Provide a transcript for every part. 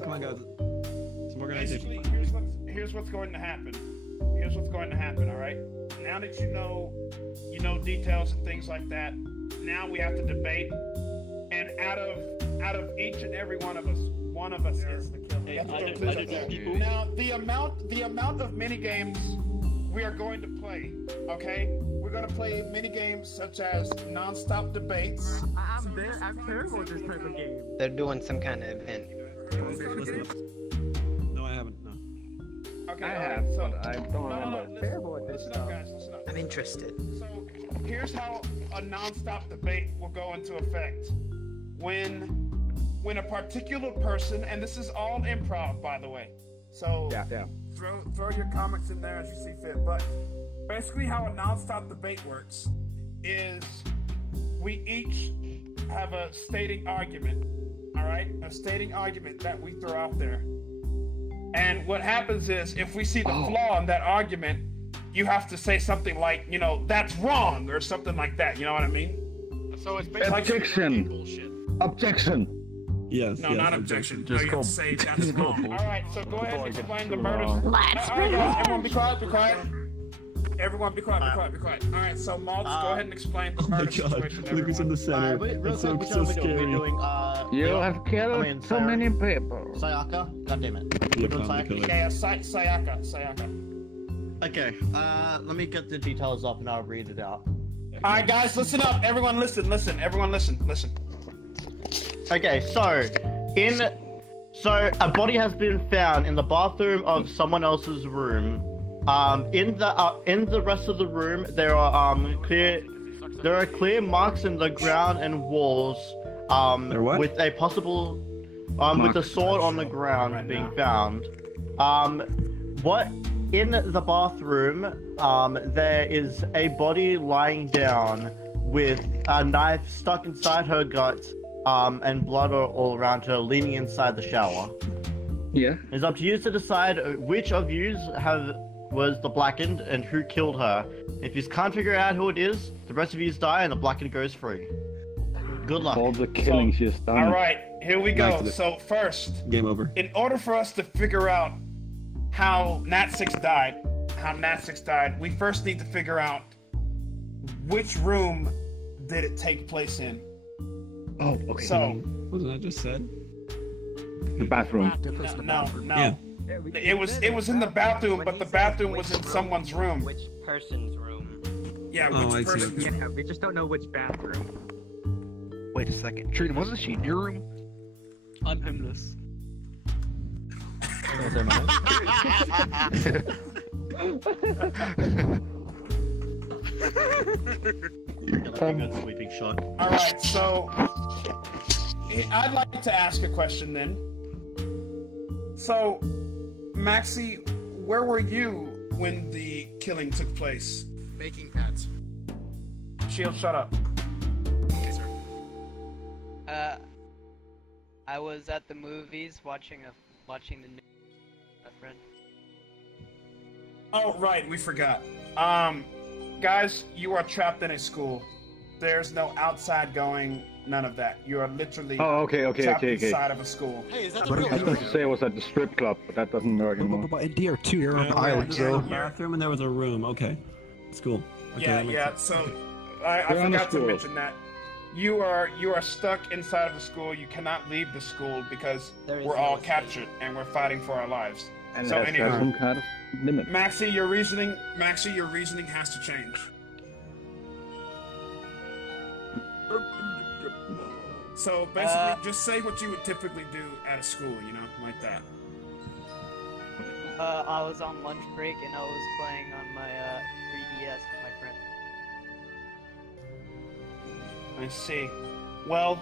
Alright, come on, guys. Some organization. Basically, here's what's going to happen. Here's what's going to happen, alright? Now that you know details and things like that, now we have to debate. And out of each and every one of us is the killer. Now, the amount of mini games we are going to play, okay? We're going to play mini games such as non-stop debates. I'm terrible at this type of game. They're doing some kind of event. No, I haven't. No. Okay, I have, so, but I don't remember. Listen up, guys. Listen up. I'm interested. So here's how a non-stop debate will go into effect. When a particular person, and this is all improv, by the way. So Yeah. throw your comments in there as you see fit. But basically, how a non-stop debate works is we each have a stating argument. All right, a stating argument that we throw out there. And what happens is, if we see the flaw in that argument, you have to say something like, that's wrong, or something like that. You know what I mean? So it's basically Objection. Yes. No, yes, not objection. Just you go. have to say that's wrong. All right, so go ahead and explain the murders. All Let's right, guys, everyone be quiet, be quiet. Everyone be quiet, be quiet, be quiet. All right, so Maltz, go ahead and explain the murder situation. Look who's in the center. That's so scary. You have killed so many people. Sayaka? God damn it. Look on the killer. Yeah, Sayaka. Okay, let me get the details up and I'll read it out. All right, guys, listen up. Everyone listen. Everyone listen. Okay, so a body has been found in the bathroom of someone else's room. In the rest of the room, there are clear marks in the ground and walls. With a possible with a sword on the ground being found. What in the bathroom? There is a body lying down with a knife stuck inside her gut. And blood all around her, leaning inside the shower. Yeah. It's up to you to decide which of you was the blackened and who killed her. If you can't figure out who it is, the rest of you die and the blackened goes free. Good luck. All the killing she's done. All right, here we go. So first, Game over. in order for us to figure out how Natsix died, we first need to figure out which room did it take place in. Oh, okay. So, Wasn't that just said? the bathroom. no. Yeah. It was in the bathroom, but the bathroom was in someone's room. Which person's room? Yeah, Oh, I which see. person's room? Yeah, we just don't know which bathroom. Wait a second. Trina, wasn't she in your room? I'm homeless. Good sweeping shot. All right, so I'd like to ask a question then. So, Maxie, where were you when the killing took place? Making pads. Shield, shut up. Okay, sir. I was at the movies watching the news with my friend. Oh, right, we forgot. Guys, you are trapped in a school. There's no outside going, none of that. You are literally trapped inside of a school. Hey, is that I was supposed to say it was at the strip club, but that doesn't work anymore. But in DR2, you're on the Yeah, island, there was so... a bathroom and there was a room. Okay. It's cool. Okay, Yeah. So I forgot to mention that. You are stuck inside of the school. You cannot leave the school because we're all captured and we're fighting for our lives. And So that's anyhow, some kind of limit. Maxie, your reasoning has to change. So basically, just say what you would typically do at a school, like that. I was on lunch break and I was playing on my 3DS with my friend. I see. Well,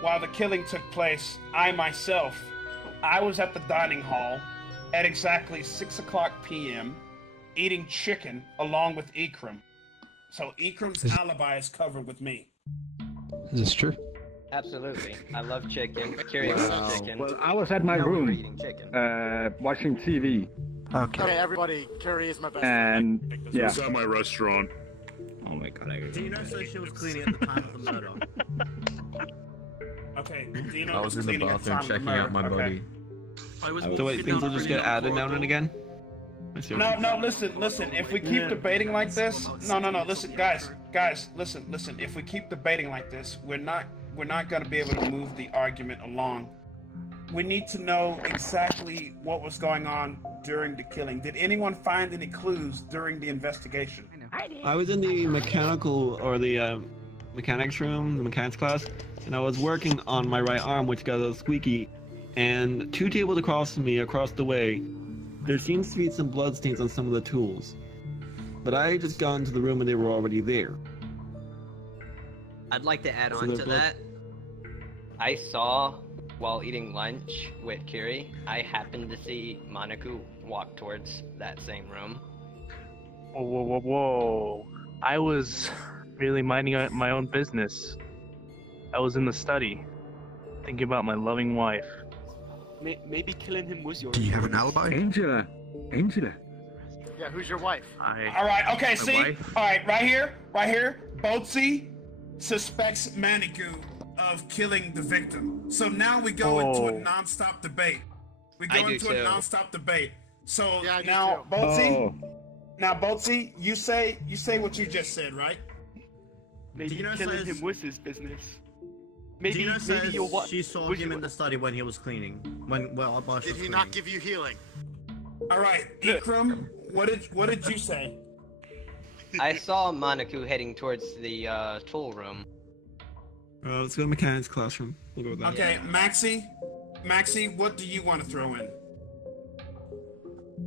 while the killing took place, I was at the dining hall at exactly 6 o'clock p.m. eating chicken along with Ikram. So Ikram's alibi is covered with me. Is this true? Absolutely. I love chicken. Curious chicken. Well, I was at my room, eating chicken. watching TV, Okay, everybody, Kuri is my best and yeah. It's at my restaurant. Oh my god. Dino said she was cleaning at the time of the murder. Okay, Dino I was in the cleaning at bathroom time of checking murder. out my body. So wait, things will just get added now and again? No, listen. If we keep debating like this, no. Listen, guys. Listen. If we keep debating like this, we're not gonna be able to move the argument along. We need to know exactly what was going on during the killing. Did anyone find any clues during the investigation? I was in the mechanical or the mechanics room, the mechanics class, and I was working on my right arm, which got a squeaky, and 2 tables across from me, across the way, there seems to be some bloodstains on some of the tools. But I just got into the room and they were already there. I'd like to add on to that. I saw, while eating lunch with Kuri, I happened to see Monaku walk towards that same room. Whoa. I was really minding my own business. I was in the study, thinking about my loving wife. Maybe killing him was your... Do you have an alibi? Angela. Yeah, who's your wife? All right, okay, see? Wife? All right, right here, Boatsy suspects Manikou of killing the victim. So now we go into a non-stop debate. So Yeah, I do now, too. Boatsy, you say what you just said, right? Maybe Dino killing says- him was his business. Maybe Dino says your wife... she saw him in the study when he was cleaning. Did he not give you healing? All right, Ikram, what did you say? I saw Monaku heading towards the tool room. Let's go to mechanics classroom. We'll go with that. Okay, Maxie, what do you want to throw in?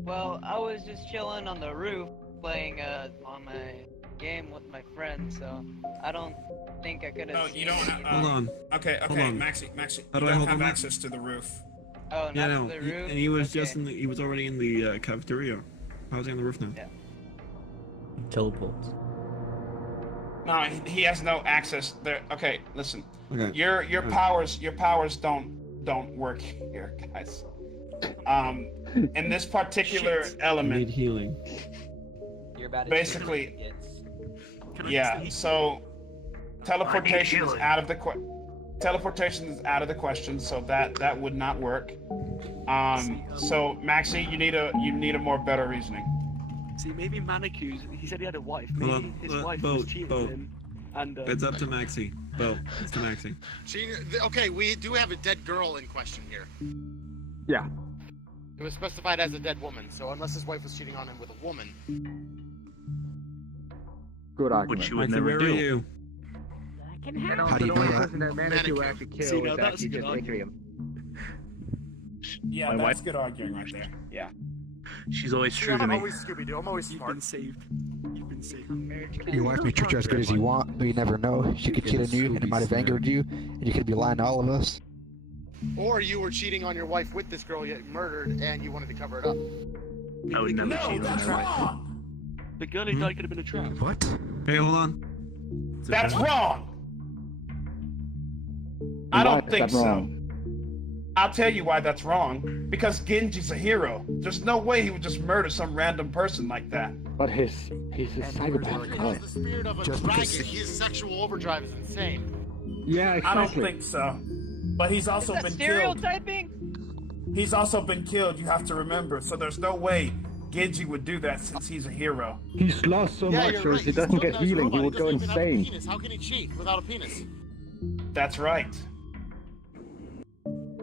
Well, I was just chilling on the roof playing on my game with my friends, so I don't think I could have. Oh, you don't. Hold on. Okay, Hold on. Maxie. How You do I don't hold have on? access to the roof. Oh, not Yeah, to no. the roof. And he was Okay. just he was already in the cafeteria. How's he on the roof now? Yeah. Teleports. No, he has no access there. Okay, listen. Okay. Your powers don't work here, guys. In this particular Need element, healing. You're about to basically, Can I yeah. just- So teleportation is out of the question, so that would not work. So Maxie, you need a more better reasoning. See, maybe Maniku's... He said he had a wife. Hold Maybe on, his let- wife Bo, was cheating Bo. on him. And, It's up to Maxie. Bo, it's to Maxie. Okay, we do have a dead girl in question here. Yeah. It was specified as a dead woman, so unless his wife was cheating on him with a woman. Good argument. Which you would Maxie, never where do. are you? How do you know that? Manikou. actually killed See, now was that's actually good just argument. Atrium. Yeah, My that's wife- good arguing right there. Yeah. She's always true to I'm me. always Scooby-Doo. I'm always You've smart. been saved. You've been saved. Your wife may treat you as good as you want, but you never know. She could cheat on you, and it might have angered you, and you could be lying to all of us. Or you were cheating on your wife with this girl you murdered, and you wanted to cover it up. I would never cheat on that's my wife. wrong. The girl who died could have been a trap. What? Hey, hold on. That's wrong. I don't think so. I'll tell you why that's wrong. Because Genji's a hero. There's no way he would just murder some random person like that. But he's a psychopath. He has the spirit of a Just dragon. because- His sexual overdrive is insane. Yeah, I don't exactly. think so. But he's also Is that been killed. stereotyping? He's also been killed, you have to remember. So there's no way Genji would do that since he's a hero. He's lost so Yeah, much, you're so right. if he He's doesn't still get a nice healing, he robot. would go doesn't even have a insane. penis. How can he cheat without a penis? That's right.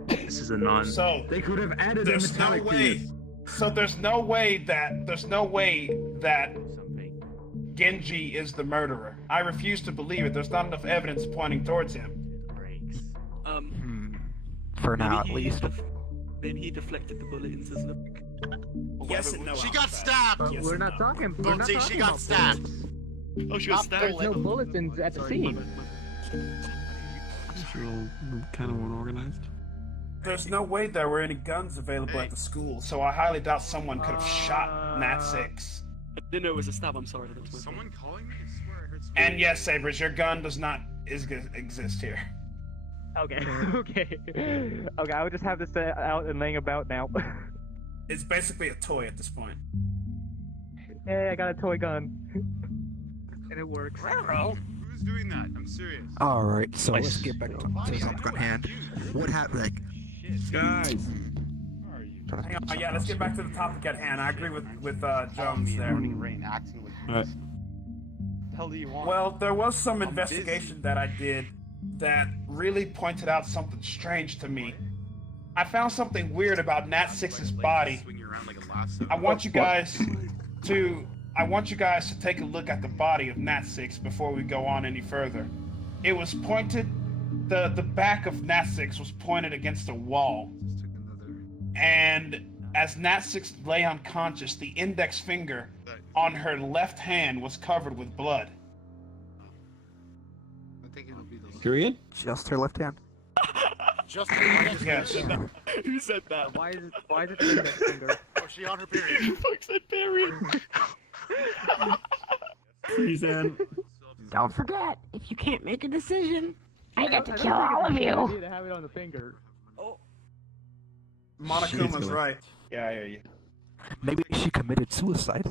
This is a non. So They could have added a there's no metallic way. penis. So there's no way that Genji is the murderer. I refuse to believe it. There's not enough evidence pointing towards him. For now, at maybe he least. Maybe he deflected the bullet into his lip. Yes and no. She I'll got say. stabbed. But Yes we're and not no. talking. We're not Boatsy, she talking got about stabbed. Oh, she was Stop stabbed. There's no bullets at the scene. You're all kind of unorganized. There's no way there were any guns available at the school, so I highly doubt someone could have shot Natsix. I didn't know it was a stab. I'm sorry. That was my Someone calling me? I swear I heard. And yes, Sabers, your gun does not exist here. Okay. Okay. I would just have this out and laying about now. It's basically a toy at this point. Hey, I got a toy gun. And it works. Who's doing that? I'm serious. Alright, so Nice. let's get back to the topic at hand. What happened? Like, Guys, Hang on, yeah, let's get back to the topic at hand. I agree with Jones there. Alright. hell do you want? Well, there was some investigation that I did that really pointed out something strange to me. I found something weird about Natsix's body. I want you guys to take a look at the body of Natsix before we go on any further. It was pointed, the back of Natsix was pointed against a wall. And as Natsix lay unconscious, the index finger on her left hand was covered with blood. Period? Just her left hand? Just her left Yes. hand. Who said that? Why is it the index finger? Was she on her period? Who the fuck said period? Suzanne. Don't forget, if you can't make a decision, I get to kill all of you. To have it on the finger. Monokuma's right. Yeah, I hear you. Maybe she committed suicide.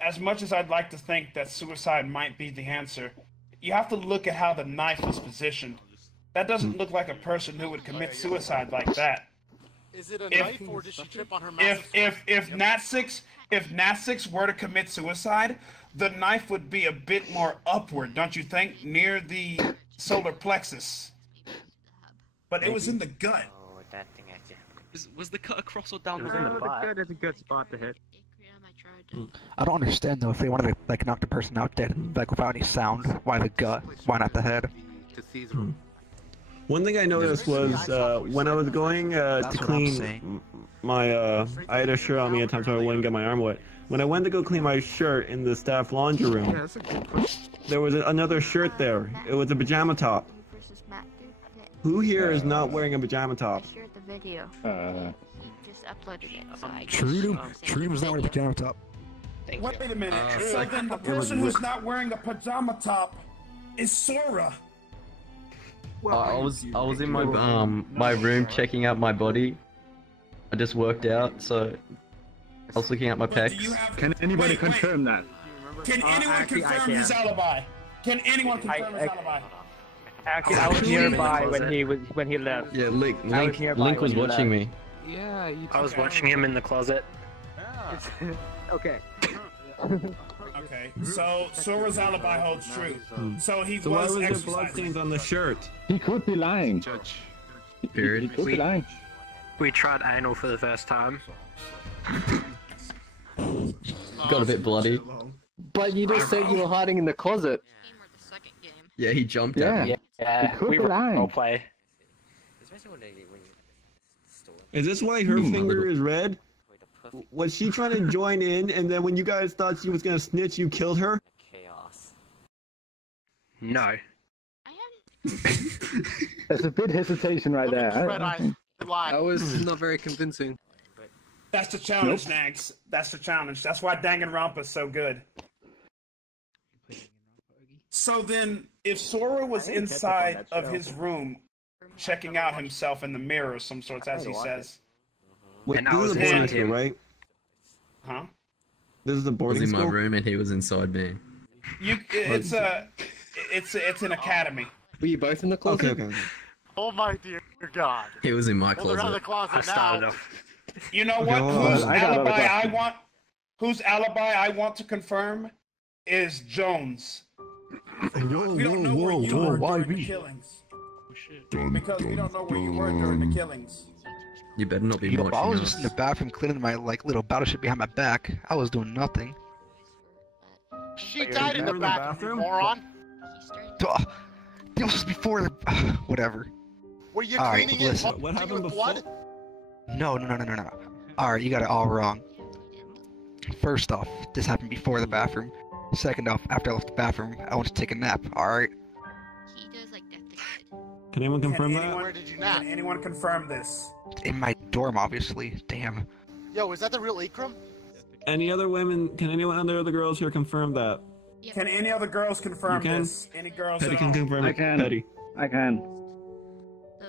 As much as I'd like to think that suicide might be the answer, you have to look at how the knife was positioned. That doesn't look like a person who would commit suicide like that. Is it a knife or did she trip on her massive If Natsix were to commit suicide, the knife would be a bit more upward, don't you think? Near the solar plexus. But it was in the gut. Oh, that thing actually. Was the cut across or down the The butt? gut is a good spot to hit. I don't understand though if they wanted to like knock the person out dead like without any sound. Why the gut? Why not the head? One thing I noticed was when I was going to clean my, I had a shirt on me at times so I wouldn't get my arm wet. When I went to go clean my shirt in the staff laundry room, there was another shirt there. It was a pajama top. Who here is not wearing a pajama top? Shared the video. Just uploaded it. So I True was not wearing a pajama top. Wait a minute. So then the person who's not wearing a pajama top is Sora. I was in my my room checking out my body. I just worked out, so I was looking at my pecs. Can anybody confirm that? Can anyone confirm his alibi? Can anyone confirm his alibi? Actually, I was nearby when he left. Yeah, Link was watching me. Yeah, I was watching him in the closet. Okay. Okay, so Sora's alibi holds true. So he So why was there exercising. bloodstains on the shirt? He could be lying. He could be lying. We tried anal for the first time. Got a bit bloody. But you just said you were hiding in the closet. Yeah, he jumped at me. Yeah, we roleplay. Is this why her finger is red? Was she trying to join in, and then when you guys thought she was gonna snitch, you killed her? Chaos. No. There's a bit hesitation right there. That was not very convincing. That's the challenge, Nags. That's the challenge. That's why Danganronpa's so good. So then, if Sora was inside of his room, checking out himself in the mirror of some sorts, as he says. Wait, And I this was is a boarding in school, him. right? Huh? This is a I was boarding in school? my room and he was inside me. It's an academy. Were you both in the closet? Okay. Oh my dear God. He was in my Well, they're out of the closet. closet I started now. off. You know what? God. Whose alibi I want to confirm is Jones. We don't know where you were during the killings. Because we don't know where you were during the killings. You better not be Yo, watching I was us. just in the bathroom cleaning my like little battleship behind my back. I was doing nothing. She died in the bathroom, moron. This was before the whatever. Were you All right, cleaning it? listen. What happened with before? blood? No. Alright, you got it all wrong. First off, this happened before the bathroom. Second off, after I left the bathroom, I went to take a nap, alright? Can anyone confirm that? Where did you nap? Can anyone confirm this? In my dorm, obviously. Damn. Yo, is that the real Ikram? Any other women, can anyone other girls here confirm that? Can any other girls confirm You can? this? Any girls Petty at can all? confirm I it. can. Petty. I can.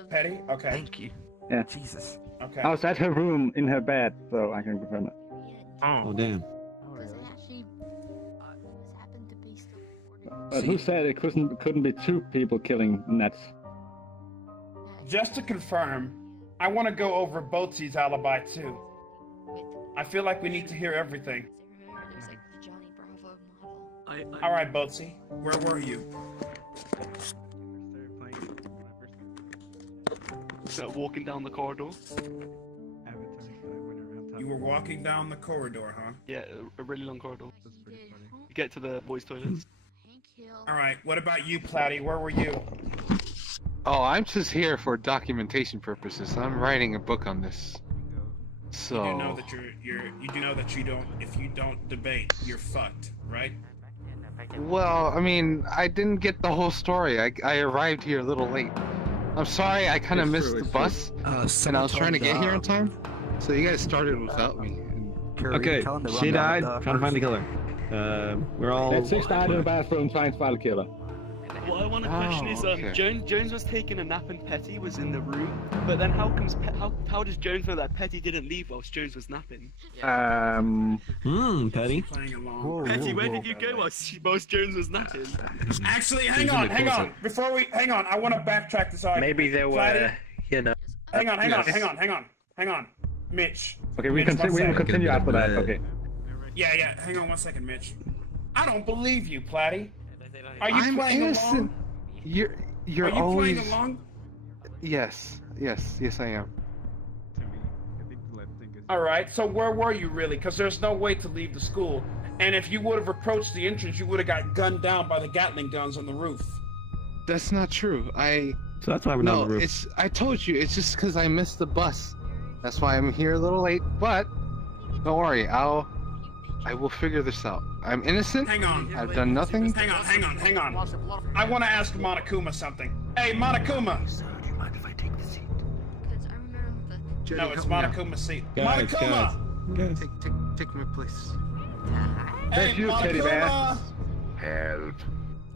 Petty? Okay. Thank you. Yeah. Jesus. Okay. I was at her room in her bed, so I can confirm it. Oh, damn. But who said it couldn't be two people killing Nets? Just to confirm, I want to go over Boatsy's alibi too. I feel like we need to hear everything. All right, Boatsy, where were you? Walking down the corridor. You were walking down the corridor, huh? Yeah, a really long corridor. You get to the boys' toilets. All right, what about you, Platty? Where were you? Oh, I'm just here for documentation purposes. I'm writing a book on this. So. You do know that you do know that you don't. If you don't debate, you're fucked, right? Well, I mean, I didn't get the whole story. I arrived here a little late. I'm sorry, I kind of missed the bus, and I was trying to get here in time. So you guys started without me. Okay, she died. Trying to find the killer. We're all. Natsix died in the bathroom trying to find the killer. What I want to question is, Jones was taking a nap and Petty was in the room, but then how does Jones know that Petty didn't leave whilst Jones was napping? Petty. Petty, where did you go whilst Jones was napping? Actually, hang on. Before we hang on, I want to backtrack this argument. Maybe there were, you know. Hang on, Mitch. Okay, we will continue after that. Okay. Yeah. Hang on 1 second, Mitch. I don't believe you, Platty. Are you I'm playing innocent. along? You're Are you always. playing along? Yes, I am. All right. So where were you really? Because there's no way to leave the school. And if you would have approached the entrance, you would have got gunned down by the Gatling guns on the roof. That's not true. So that's why we're not on the roof. I told you. It's just because I missed the bus. That's why I'm here a little late. But don't worry. I will figure this out. I'm innocent. Hang on. I've done nothing. Hang on. I want to ask Monokuma something. Hey, Monokuma! Do you mind if I take the seat? No, it's Monokuma's seat. Guys. Take my place. Hey, Monokuma! Help.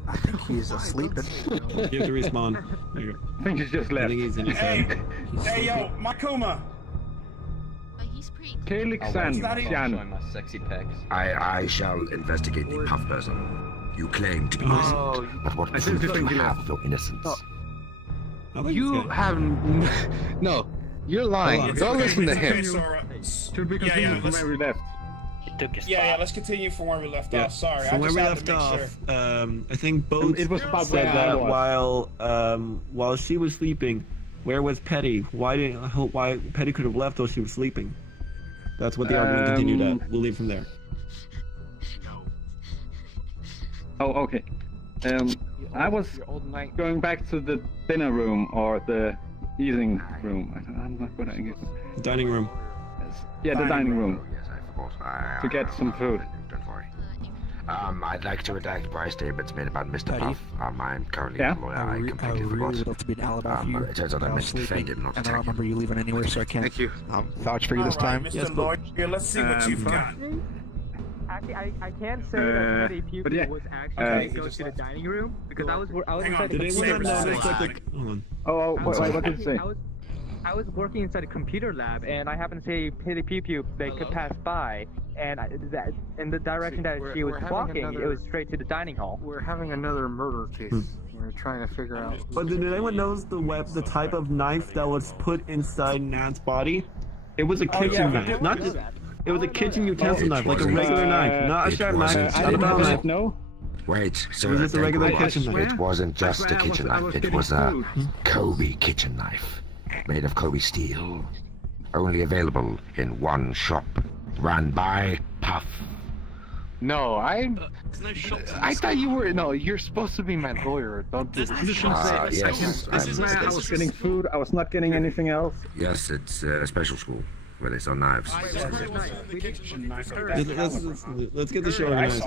I think he's asleep. You have to respawn. There you go. I think he's just left. I think he's in his head. Hey, yo, Monokuma! Showing my sexy pecs. I shall investigate the puff person. You claim to be innocent, but what proof do you have of your innocence? You have no. You're lying. Don't listen to him. Should we continue from where we left? Yeah, let's continue from where we left off. Sorry, From I where just we had left to make off, sure. I think both It was about said that while she was sleeping, where was Petty? Why Petty could have left while she was sleeping? That's what the argument continued at. We'll leave from there. Oh, okay. I was going back to the dinner room or the eating room. I'm not good at English. Dining room. Yeah, the dining room. Yes, I forgot. To get some food. Don't worry. I'd like to redact prior statements made about Mr. Puff. I'm currently a lawyer. I completely forgot. Would love to be an alibi for you. It turns out I misstated not and to I don't remember you leaving anywhere, so I can't vouch for you this time. Mr. Lawyer, let's see what you've got. Actually, I can't say that Petty Pew was actually going to the dining room because I was inside the computer lab. What did you say? I was working inside a computer lab, and I happened to see Petty Pew Pew. They could pass by, and in the direction that she was walking, it was straight to the dining hall. We're having another murder case. We're trying to figure out. But did anyone notice the type of knife that was put inside Nat's body? It was a kitchen knife, not just. It was a kitchen utensil knife, like a regular knife, not a sharp knife, not a bell knife. No. Wait, sir. Was this a regular kitchen knife? It wasn't just a kitchen knife. It was a Kobe kitchen knife, made of Kobe steel. Only available in one shop, run by Puff. No, There's no shops. I thought you were. No, you're supposed to be my lawyer. Don't do this. Yes. I was getting food. I was not getting anything else. Yes, it's a special school where they sell knives. Let's get the show organized.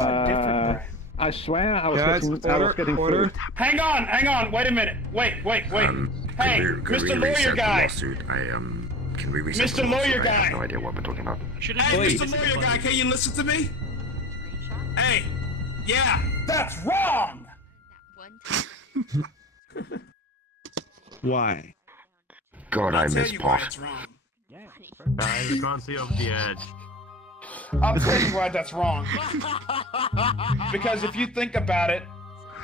I swear I was getting food. Hang on, wait a minute. Wait. Hey, Mr. Lawyer Guy! Lawsuit. Can we reset Mr. the lawsuit? Lawyer I Guy! have no idea what we're talking about. Hey, Mr. Lawyer Guy, can you listen to me? Hey, yeah, that's wrong! Why? God, I miss Pot. You can't see off the edge. I'll tell you why that's wrong. Because if you think about it,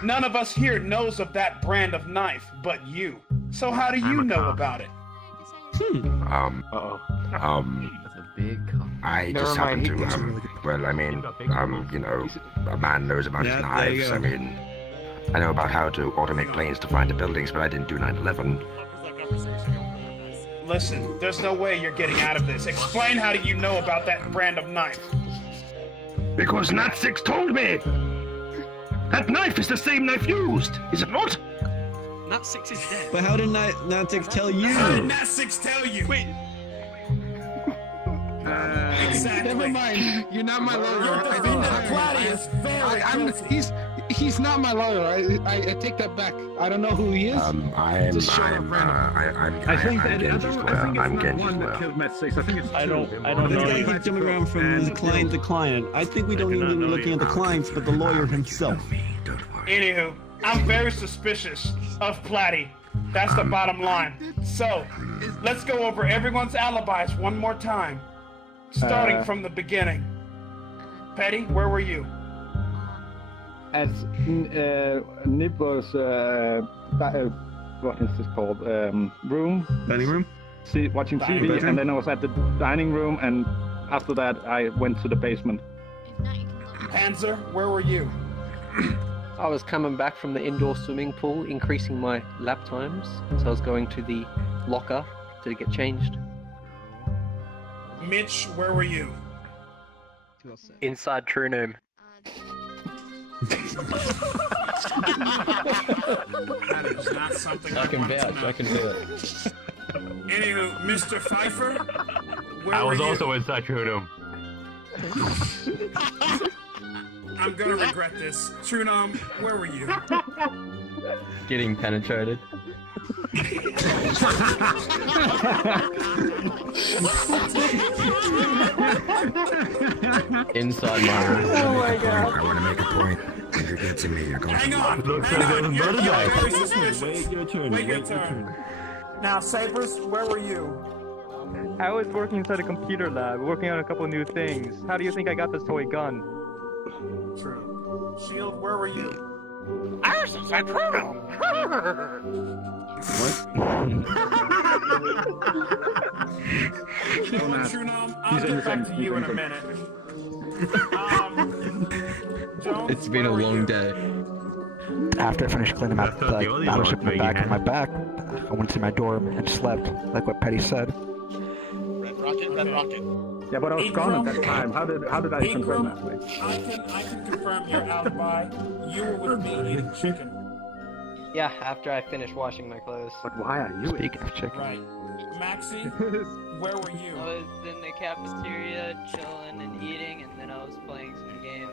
none of us here knows of that brand of knife but you. So how do you know about it? I just happen to, well, I mean, you know, a man knows about knives. I mean, I know about how to automate planes to find the buildings, but I didn't do 9/11. Listen, there's no way you're getting out of this. Explain how do you know about that brand of knife? Because Natsix told me! That knife is the same knife used, is it not? Natsix is dead. But how did Natsix tell you? How did Natsix tell you? Wait. Exactly. Never mind. You're not my lawyer. He's not my lawyer. I take that back. I don't know who he is. I'm Genji's lawyer. I'm Genji's lawyer. I don't know. This guy keeps jumping around from client to client. I think we don't even be looking at the clients, but the lawyer himself. Anywho, I'm very suspicious of Platty. That's the bottom line. So, let's go over everyone's alibis one more time. Starting from the beginning. Petty, where were you? At Nib was, what is this called? Room? Dining room? Watching Dining TV, room. and then I was at the dining room, and after that I went to the basement. Panzer, where were you? I was coming back from the indoor swimming pool, increasing my lap times, so I was going to the locker to get changed. Mitch, where were you? Inside True Gnome. That is not something I can want to vouch. know. I can vouch. Anywho, Mr. Pfeiffer, where I were was you? also inside True Gnome. I'm gonna regret this. Trunam, where were you? Getting penetrated. Inside my room. Oh my god. I want to make a point. If you're getting me, you're going Hang to on! Hang on! You're very suspicious. Wait your turn. Wait your turn. Now, Sabers, where were you? I was working inside a computer lab, working on a couple new things. How do you think I got this toy gun? True. Shield, where were you? I was inside True Trunam, I'll get back to you in a minute. Jones, It's been a long day. After I finished cleaning out the battleship in the back of my back, I went to my dorm and slept, like what Petty said. Red Rocket. Yeah, but I was gone at that time. How did I confirm that? Wait. I can confirm your alibi. You were with me eating chicken. Yeah, after I finished washing my clothes. But why are you Speaking of chicken. Right. Maxie, where were you? I was in the cafeteria chilling and eating, and then I was playing some games.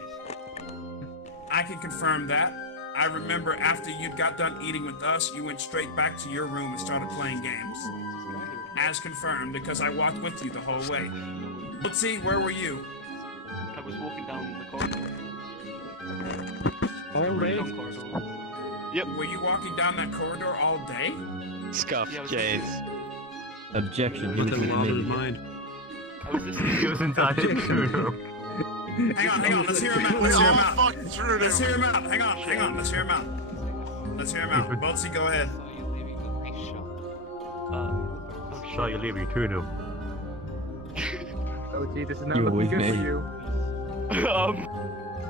I can confirm that. I remember after you'd got done eating with us, you went straight back to your room and started playing games. As confirmed, because I walked with you the whole way. Let's see, where were you? I was walking down the corridor. Yep. Were you walking down that corridor all day? Scuff, Yeah, I was Jays. Objection. He was Nothing wrong with his me. mind. I was listening He was inside True Gnome. Hang on, let's hear him out. Let's hear him out. Let's hear him out. Hang on, let's hear him out. Let's hear him out. Boatsy, go ahead. Saw you leaving True Gnome. Oh gee, this is not You were looking with good me. for you.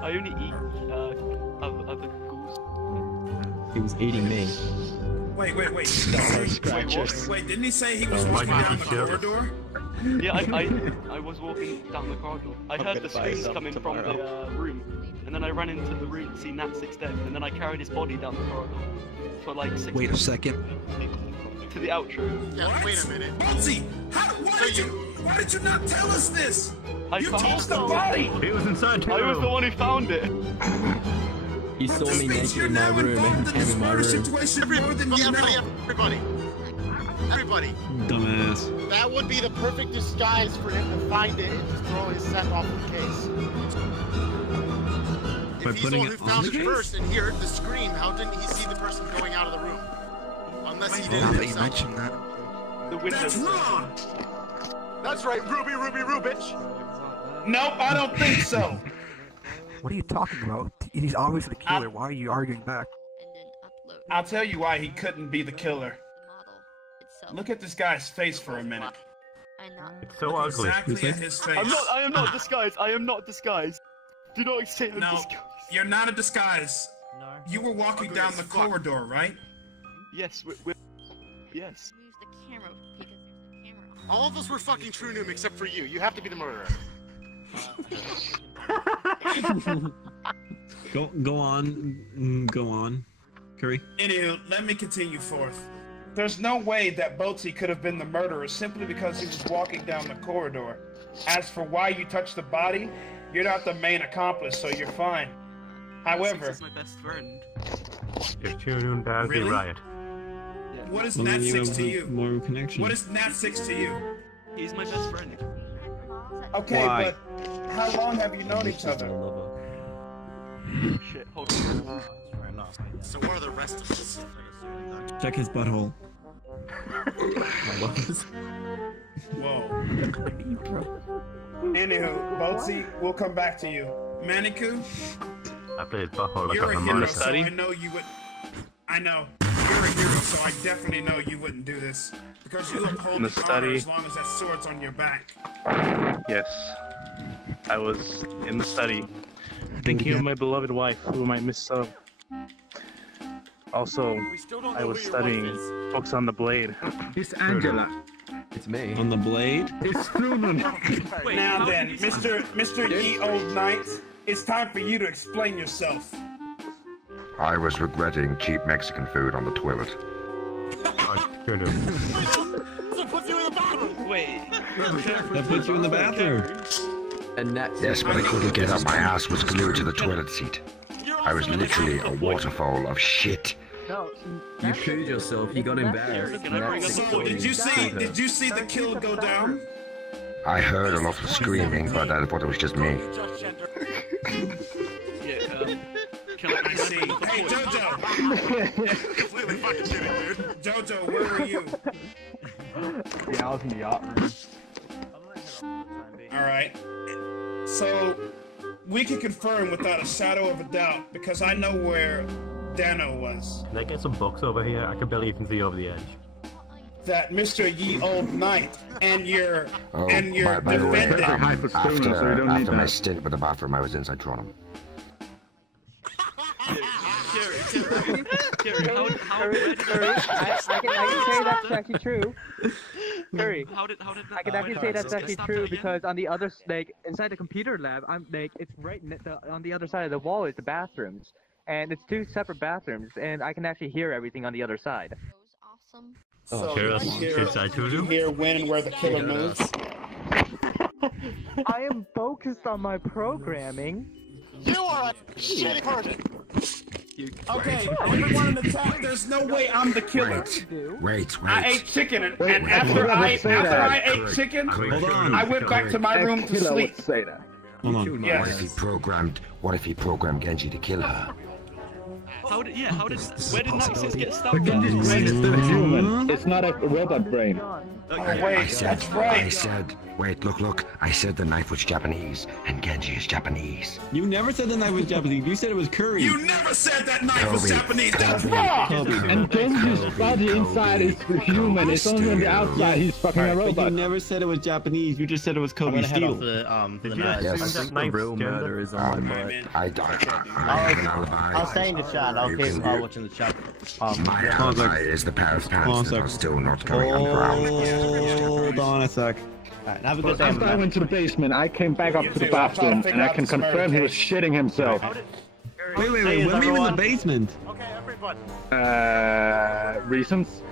I only eat other ghouls. He was eating me. Wait. Scratchers. Wait, didn't he say he was walking down the corridor? Yeah, I was walking down the corridor. I heard the screams coming from the room, and then I ran into the room to see Natsix dead, and then I carried his body down the corridor for like 6 Wait a minutes second. to the outro. Yeah, wait a minute. Boatsy, why did you not tell us this? I You found tossed the body! He was inside True I was Gnome. the one who found it. He saw me naked in my room and came in my room. Everybody. Dumbass. That would be the perfect disguise for him to find it and just throw his set off the case. By If he's the putting one who it on found the it case? first and he heard the scream, how didn't he see the person going out of the room? Unless he did Now it that you himself. mention that. The window. That's wrong! That's right, Ruby, bitch! Nope, I don't think so. What are you talking about? He's obviously the killer. Why are you arguing back? I'll tell you why he couldn't be the killer. Look at this guy's face for a minute. I know. It's so ugly. Exactly at his face. I am not disguised. I am not disguised. Do not say I'm No, disguised. you're not a disguise. No. You were walking down the corridor, right? Yes, yes. Move the camera because there's a camera. All of us were fucking True Noom except for you. You have to be the murderer. Go on, Kuri. Anywho, let me continue forth. There's no way that Boatsy could have been the murderer simply because he was walking down the corridor. As for why you touched the body, you're not the main accomplice, so you're fine. However, He's my best friend. If True Noom does Really? the riot. what is Well, then you Natsix have to you? more connection. What is Natsix to you? He's my best friend. Okay, Why? but how long have you known each other? Shit, hold on. So what are the rest of us? Check his butthole. Whoa. Anywho, Boatsy, we'll come back to you. Manikou, I played butthole like you're a a hero, murder. so I know you would. I know. You're a hero, so I definitely know you wouldn't do this. Because you uphold In the the honor study. as long as that sword's on your back. Yes. I was in the study, thinking of my beloved wife, whom I miss so. Also, I was studying books on the blade. It's Angela. It's me. On the blade? It's Truman. Now then, Mr. Ye Old Knight, it's time for you to explain yourself. I was regretting cheap Mexican food on the toilet. True Noom. That puts you in the bathroom. Wait. That puts you in the bathroom. And Natsix. Yes, but I couldn't get up. My ass was glued to the toilet seat. I was literally a waterfall of shit. No, You pooed yourself. You got embarrassed. So, did you see the kill go down? I heard a lot of screaming, but I thought it was just me. I see. Hey, Completely fucking kidding, dude. Jojo, where were you? Yeah, I was in the yacht room. Alright. So, we can confirm without a shadow of a doubt, because I know where Dano was. Can I get some books over here? I can barely even see over the edge. That Mr. Ye Old Knight and your By the way, defendant. after my stint with the bathroom, I was inside Toronto. Kuri, I can say that's actually true. Kuri, how did I can actually say that's actually true because on the other, like, inside the computer lab, I'm like, it's right on the other side of the wall is the bathrooms, and it's two separate bathrooms, and I can actually hear everything on the other side. Awesome. So, Did you hear when and where the killer moves? I am focused on my programming. You are a shitty person. Okay, everyone in the chat, there's no way I'm the killer. Wait. I ate chicken, and after I ate chicken, I went back to my room to sleep. Hold on. Yes. What if he programmed Genji to kill her? where did Natsix get stabbed? Genji's brain is still human. It's not a robot brain. Look, I said the knife was Japanese, and Genji is Japanese. You never said the knife was Japanese. You said it was Kuri. You never said that knife was Japanese. That's wrong. And Genji's body inside is human. It's only on the outside he's fucking a robot. But you never said it was Japanese. You just said it was Kobe Steel. The real murder is on my butt. I have an alibi. I'll stay in the chat. I'll keep watching the chat. My alibi is the pair of pants that are still not going underground. Hold on a sec. Alright, have a good day. After I went to the basement, I came back up to the bathroom, and I can confirm he was shitting himself. Wait. When were you in the basement? Okay, everybody. Reasons?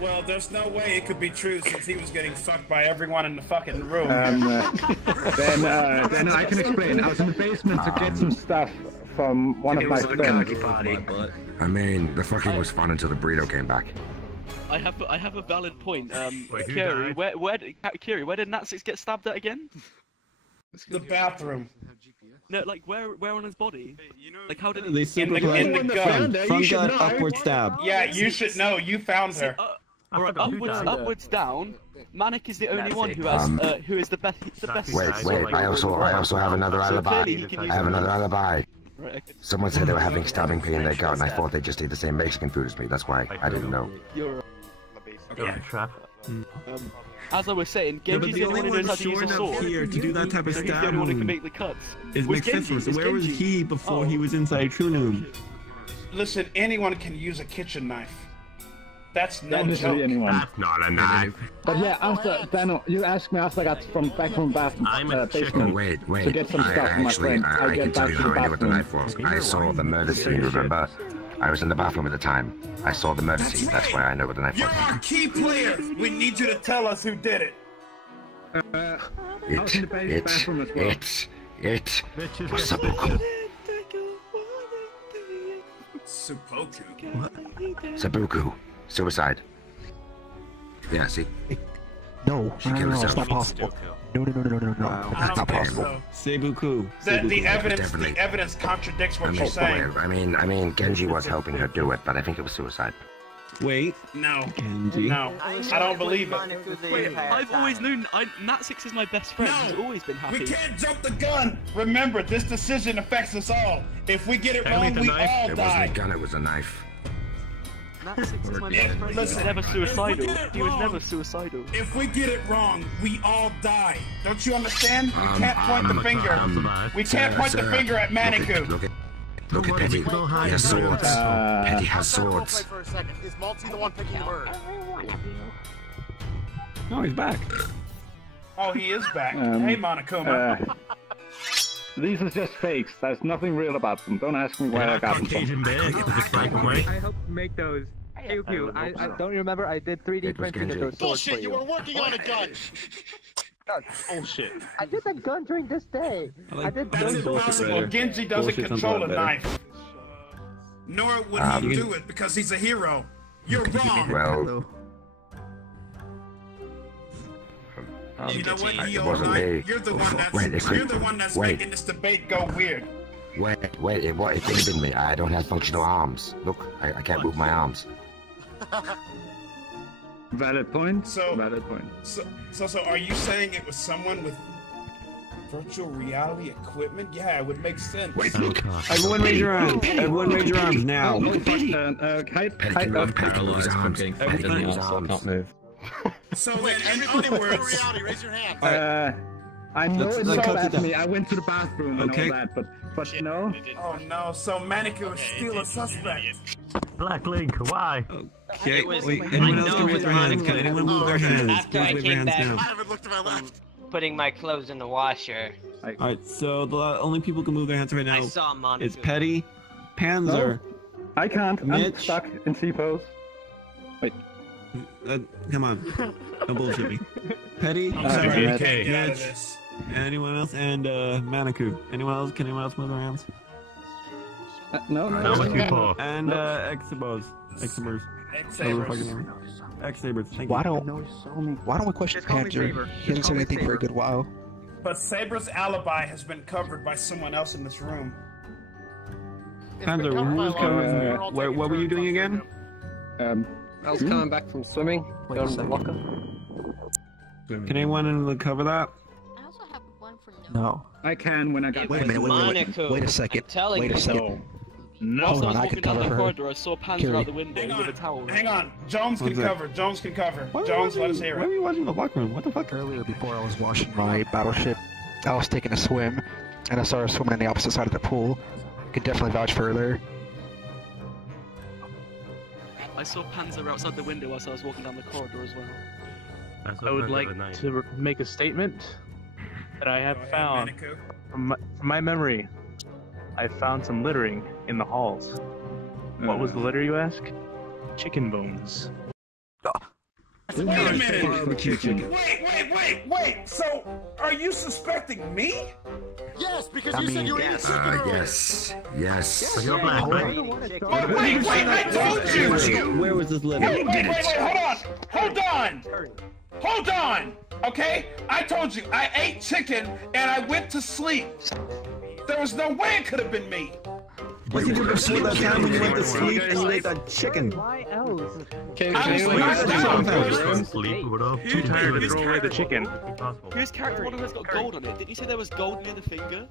Well, there's no way it could be true since he was getting fucked by everyone in the fucking room. Then I can explain. I was in the basement to get some stuff from one of my friends. I mean, the fucking was fun until the burrito came back. I have a valid point. Kuri, where did Natsix get stabbed at again? The bathroom. No, like where on his body? Like how did They in the gun. From gun, upward stab. Yeah, you should know. You found her. Alright, upwards down. Manic is the only one who has who is the best. Wait. I also have another alibi. I have another alibi. Someone said they were having stabbing pain in their gut, and I thought they just ate the same Mexican food as me. That's why I didn't know. Yeah. Trap. As I was saying, Yeah, but Genji's the the only only one who knows one how to use short a enough sword. here to do that type of So he's the only one who can stabbing make the cuts. is Was McSiffers. Genji, Where was Genji. he before he was inside Trunum? Listen, anyone can use a kitchen knife. That's no Literally joke. anyone. That's not a knife. But yeah, after Daniel, you asked me after I got back from bathroom, basement Wait. to get some stuff for my friend. I can get tell back you to how the I knew what the bathroom. knife was. I saw the murder scene, remember? I was in the bathroom at the time. I saw the murder scene. That's why I know what the knife You're was. our key player. We need you to tell us who did it. I was in the bathroom as well. It was Sabuku. Sabuku. Suicide. Yeah, see? No, She killed it's herself. not possible. No. That's not possible. Seibuku. The evidence, Definitely. the evidence contradicts what I you're saying. mean, Genji was helping her do it, but I think it was suicide. Wait. No. Genji. No. I don't believe it. Wait, I've always known Natsix is my best friend. He's always been happy. We can't jump the gun. Remember, this decision affects us all. If we get it wrong, we all It wasn't die. a gun, it was a knife. Natsix is my best friend. He was never suicidal. He was never suicidal. If we get it wrong, we all die. Don't you understand? We can't point the finger. We can't point the finger at Manikou. Look at Petty. He has swords. Petty has swords. Wait for a second. Is Malty the one picking the bird? No, he's back. Oh, he is back. Hey, Monokuma. These are just fakes. There's nothing real about them. Don't ask me where I got them from. I helped make those. Pew. I don't you remember I did 3D printing of those swords for Bullshit! You you. were working on a gun. Bullshit. I did that gun during this day. I did That's those impossible. Genji doesn't control a knife. Nor would he You do it because he's a hero. You're wrong. Well, You know what? it wasn't me. You're the one that's Wait, you're the one that's wait. making this debate go weird. Wait, it could have been me. I don't have functional arms. Look, I can't move my arms. Valid point. Valid point. So are you saying it was someone with virtual reality equipment? Yeah, it would make sense. Wait, look. Everyone raise your arms. Everyone raise your arms now. Petty can move. Petty can move his arms. Petty can move his arms. Can't move. So then, in other words, reality, raise your hand. I know Let's it's cut not it at down. me. I went to the bathroom and Okay. all that, but no. oh no, so Manikou is still a suspect. Black Link, why? Okay, It was- wait. I Anyone know else can it raise was their hands? Can Monica. anyone move their hands? After I Please wave your came hands back- down. I haven't looked to my left. Putting my clothes in the washer. Alright, so the only people who can move their hands right I now saw Monica. is Petty, Panzer. I can't. I'm Mitch. stuck in C pose. Wait. Come on. Don't bullshit me. Petty, I'm sorry, I Mitch, can't get out of this. anyone else, and Manikou. Anyone else? Can anyone else move their hands? No. And Exibos. Xabers. X-Sabers. Thank Why you. don't we question Panzer? He hasn't said anything for a good while. But Saber's alibi has been covered by someone else in this room. Panzer, who's coming? What were you doing again? I was coming back from swimming, going to the locker. Can anyone cover that? I also have one from No. I can when I got. Wait a minute. Wait a second. Wait a second. No. Hold on, I I was can walking down cover the her. corridor, I saw Panzer Kuri. out the window with a towel. Hang on. Jones can What's that? cover. Jones can cover. Why Jones, let us hear Why it. were you watching the locker room? What the fuck? Earlier, before I was washing my battleship, I was taking a swim, and I started swimming on the opposite side of the pool. I could definitely vouch further. I saw Panzer outside the window as I was walking down the corridor as well. I would like to make a statement that I have found, from my memory, I found some littering in the halls. What was the litter, you ask? Chicken bones. Wait a minute. Barbecue chicken. Wait. So, are you suspecting me? Yes, because you said you were eating chicken earlier. Yes. You're black, right? Wait, I told you! Where was this litter? Wait, hold on! Okay? I told you, I ate chicken and I went to sleep. There was no way it could have been me. What did you do before that time when you went to sleep and you ate that chicken? Why else? Sleep, what up? Too tired to throw away the chicken. Whose character model has got gold on it? Did you say there was gold near the finger?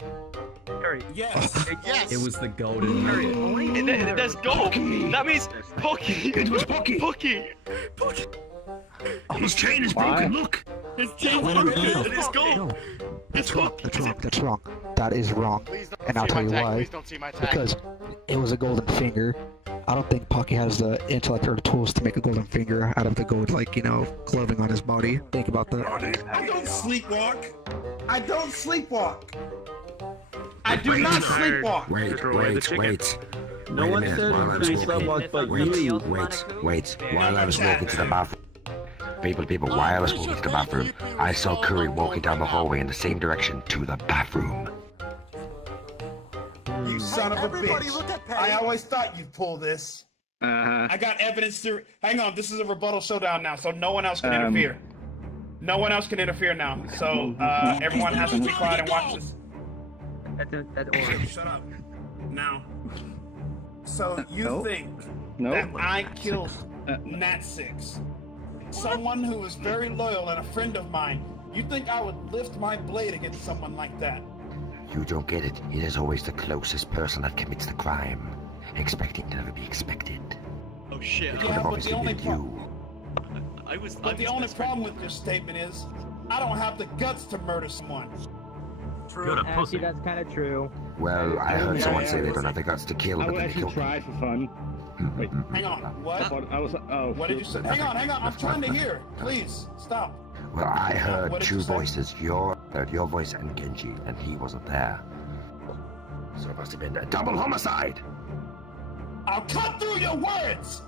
Yes. Yes. It was the golden nugget. There's gold. That means Pocky. It was Pocky. Pocky. His chain is broken, look! His chain is broken and it's gold. That's wrong. That's wrong. That's wrong. That is wrong. And I'll tell you why. Because it was a golden finger. I don't think Pocky has the intellect or the tools to make a golden finger out of the gold, like, you know, clothing on his body. Think about that. I don't sleepwalk. I don't sleepwalk. I do not sleepwalk. Wait. No one said sleepwalk but you. Wait. While I was walking to the bathroom, people, while I was walking to the bathroom, I saw Kuri walking down the hallway in the same direction to the bathroom. You son of a bitch. I always thought you'd pull this. I got evidence to... Hang on, this is a rebuttal showdown now, so no one else can interfere. No one else can interfere now, so everyone has to be quiet and watch this. Shut up. Now, so you think that I killed Natsix, someone who is very loyal and a friend of mine? You think I would lift my blade against someone like that? You don't get it. It is always the closest person that commits the crime. Expecting to never be expected. Oh shit. It could have obviously been you. But the only problem with your statement is, I don't have the guts to murder someone. True. Actually, that's kind of true. Well, I heard someone say they don't have the guts to kill, but then they killed try for fun. Wait, hang on. What? What did you say? Hang on. I'm trying to hear. Please, stop. Well, I heard two voices, your voice and Genji, and he wasn't there. So it must have been a double homicide. I'll cut through your words!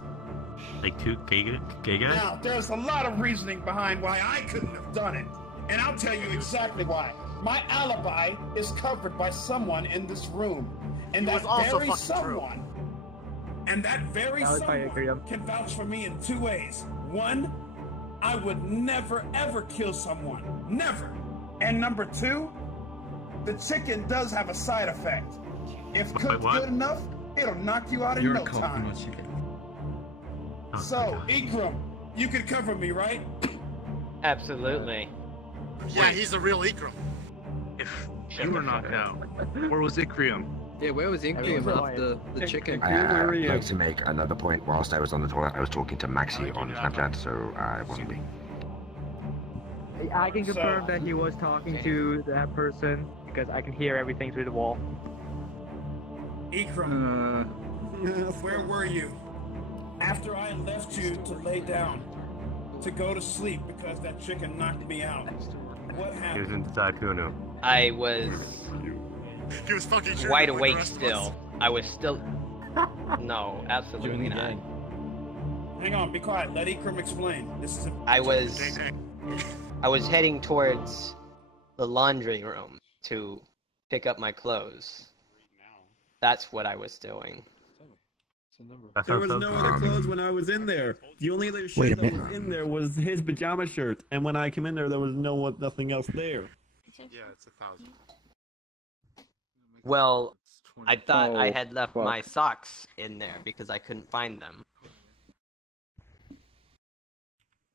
Like two gay guys? Now, there's a lot of reasoning behind why I couldn't have done it. And I'll tell you exactly why. My alibi is covered by someone in this room. And that very someone... And that very someone can vouch for me in two ways. One, I would never ever kill someone. Never. And number two, the chicken does have a side effect. If cooked good enough, it'll knock you out in no time. So, Ikram, you can cover me, right? Absolutely. Yeah, he's a real Ikram. If you were knocked out, where was Ikram? Yeah, where was Ikram after the chicken? I'd like to make another point. Whilst I was on the toilet, I was talking to Maxi on Snapchat, so I wasn't being. I can confirm that he was talking to that person because I can hear everything through the wall. Ikram, where were you after I left you to lay down to go to sleep because that chicken knocked me out? What happened? He was inside Kuno. I was He was fucking sure wide where the awake rest still. I was still. No, absolutely not. Hang on, be quiet. Let Ikram explain. This is. I was heading towards the laundry room to pick up my clothes. That's what I was doing. There was no other clothes when I was in there. The only other shirt that was in there was his pajama shirt, and when I came in there, there was nothing else there. Yeah, it's 1,000. Well, I thought I had left my socks in there because I couldn't find them.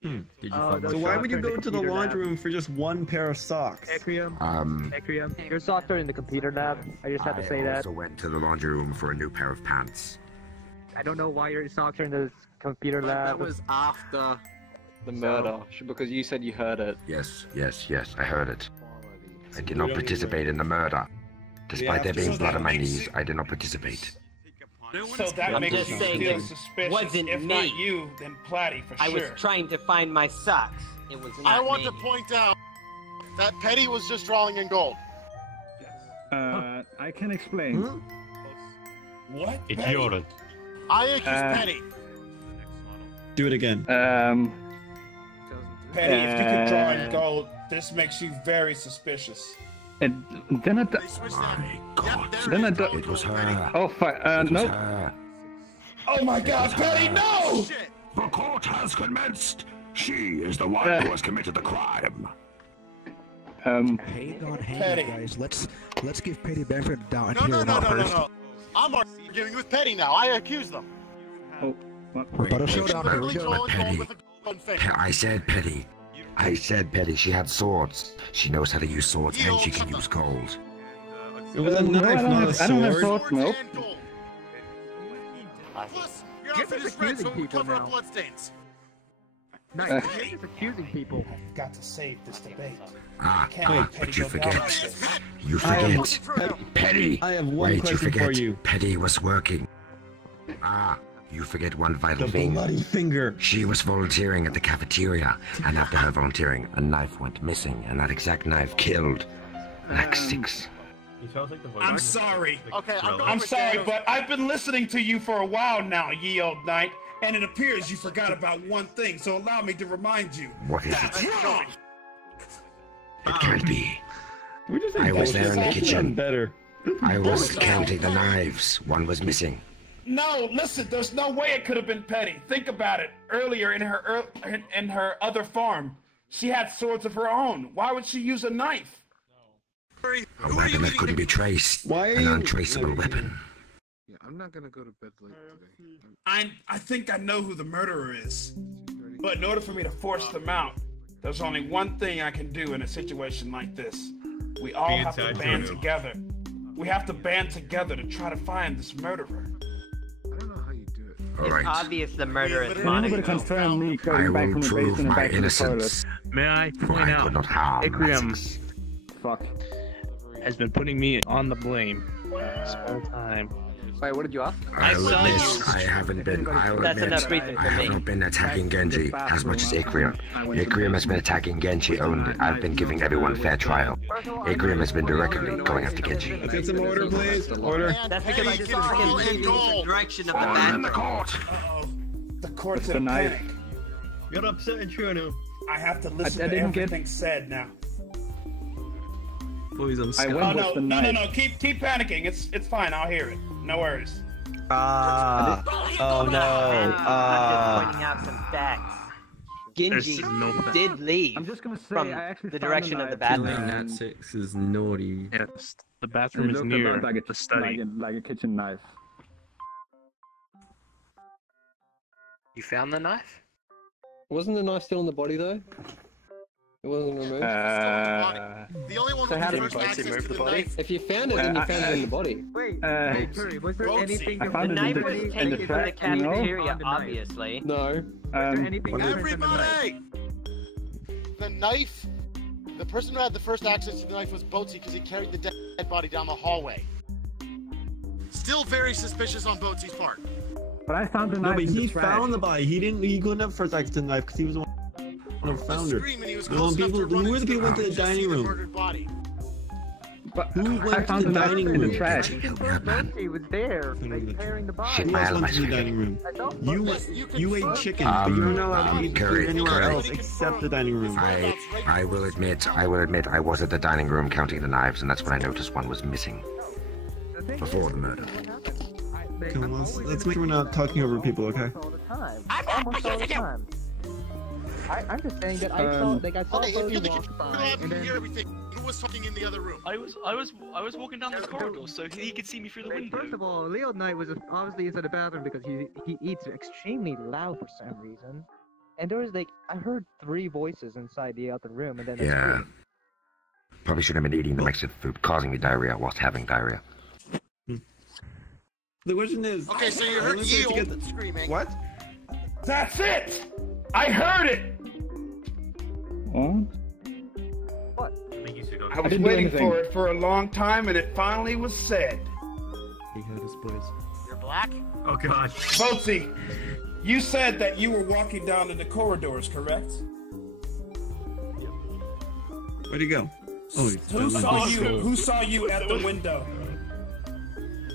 So why would you go to the laundry room for just one pair of socks? Ekrium, your socks are in the computer lab. I just have to say I that. also went to the laundry room for a new pair of pants. I don't know why your socks are in the computer lab. That was after the murder, because you said you heard it. Yes, I heard it. I did not participate in the murder. Despite there being blood on my knees, I did not participate. So that I'm makes just you saying feel it suspicious. wasn't if me. not you, then Platty for I sure. was trying to find my socks. It was not I want me. to point out that Petty was just drawing in gold. I can explain. What? It's Jordan. I accuse Petty. Do it again. Petty, if you could draw in gold, this makes you very suspicious. Then it. It was her. Oh fuck! Nope. Oh my God, Petty, no! The court has commenced. She is the one who has committed the crime. Hang on, guys. Let's give Petty benefit of the doubt and hear him out first. I'm arguing with Petty now. I accuse them. Oh, We're about to showdown. Here we go. Petty. I said Petty. I said Petty. She had swords. She knows how to use swords and she can use gold. It was a knife, not a sword. I don't have swords, nope. Plus, you're out for this so we cover up bloodstains. Nice. You're just accusing people. I've got to save this debate. But you forget. You forget. Petty. I have one Wait, question you forget. for you. Petty was working. You forget one vital thing. Bloody finger. She was volunteering at the cafeteria, and after her volunteering, a knife went missing, and that exact knife killed Natsix. I'm sorry. Okay, I'm sorry, but I've been listening to you for a while now, ye old knight, and it appears you forgot about one thing, so allow me to remind you. What is it? That's wrong. It can't be. I was there in the kitchen. I was counting the knives. One was missing. No, listen, there's no way it could have been Petty. Think about it. Earlier in her other farm, she had swords of her own. Why would she use a knife? A weapon that couldn't be traced. An untraceable weapon. Yeah, I'm not gonna go to bed late today. I think I know who the murderer is. But in order for me to force them out, there's only one thing I can do in a situation like this. We all have to band together. We have to band together to try to find this murderer. All right. It's obvious the murderer is Nobody confirm me I going back will from the prove basement and my back to the innocence. toilet. May I For point I out, could not harm Ikriam Natsix. Fuck. has been putting me on the blame this whole time. Wait, what did you ask? I'll admit, I haven't been. I'll That's admit, enough reason I for have me. not been attacking Genji as much as Ikriam. Ikriam has been attacking Genji only. I've been giving everyone fair trial. Ikriam has been directly going after Genji. Let's get some order, please. Order. That's because I just fucking moved the direction of the bathroom. Uh-oh. The court's in a panic. You're upset, Intruno. I have to listen to everything said now. Boys on Oh no! Keep panicking. It's fine. I'll hear it. No worries. Oh no. I'm just pointing out some facts. Genji did leave from the direction of the bathroom. Natsix is naughty. Yes, the bathroom is near the study. Like a kitchen knife. You found the knife? Wasn't the knife still in the body though? It wasn't removed. The only one who first access to the knife. If you found it, then you found it in the body. Wait, Kuri, was there anything? I The found it knife in was the taken from the track, cafeteria, obviously. No. Was there anything? Everybody! The knife. The person who had the first access to the knife was Boatsy because he carried the dead body down the hallway. Still very suspicious on Boatsy's part. But I found the knife. No, but in the he trash. found the body. He couldn't have first access to the knife because he was the one who found her. Who were the people went to the dining room? But who I went to found the the knife dining in room? the trash. He was there, like carrying the body. Who else went to the dining room? You ate chicken, but you're not allowed to eat food anywhere else except the dining room. I will admit, I was at the dining room counting the knives, and that's when I noticed one was missing. Before the murder. Come on, let's make sure we're not talking over people, okay? All the time. Almost all the time. I'm just saying that I saw, like I saw Boatsy walk by, and then... hear everything. Who was talking in the other room? I was walking down the corridor so he could see me through the window. First of all, Leo Knight was obviously inside the bathroom because he eats extremely loud for some reason. And there was like, I heard 3 voices inside the other room and then Yeah. Probably shouldn't have been eating the Mexican food, causing me diarrhea whilst having diarrhea. The question is... Okay, so you heard Yield screaming. What? That's it! I heard it! What? I was waiting for it for a long time and it finally was said. He heard us, boys. You're black? Oh god. Boatsy, you said that you were walking down in the corridors, correct? Where'd he go? Oh, Who saw you at the window?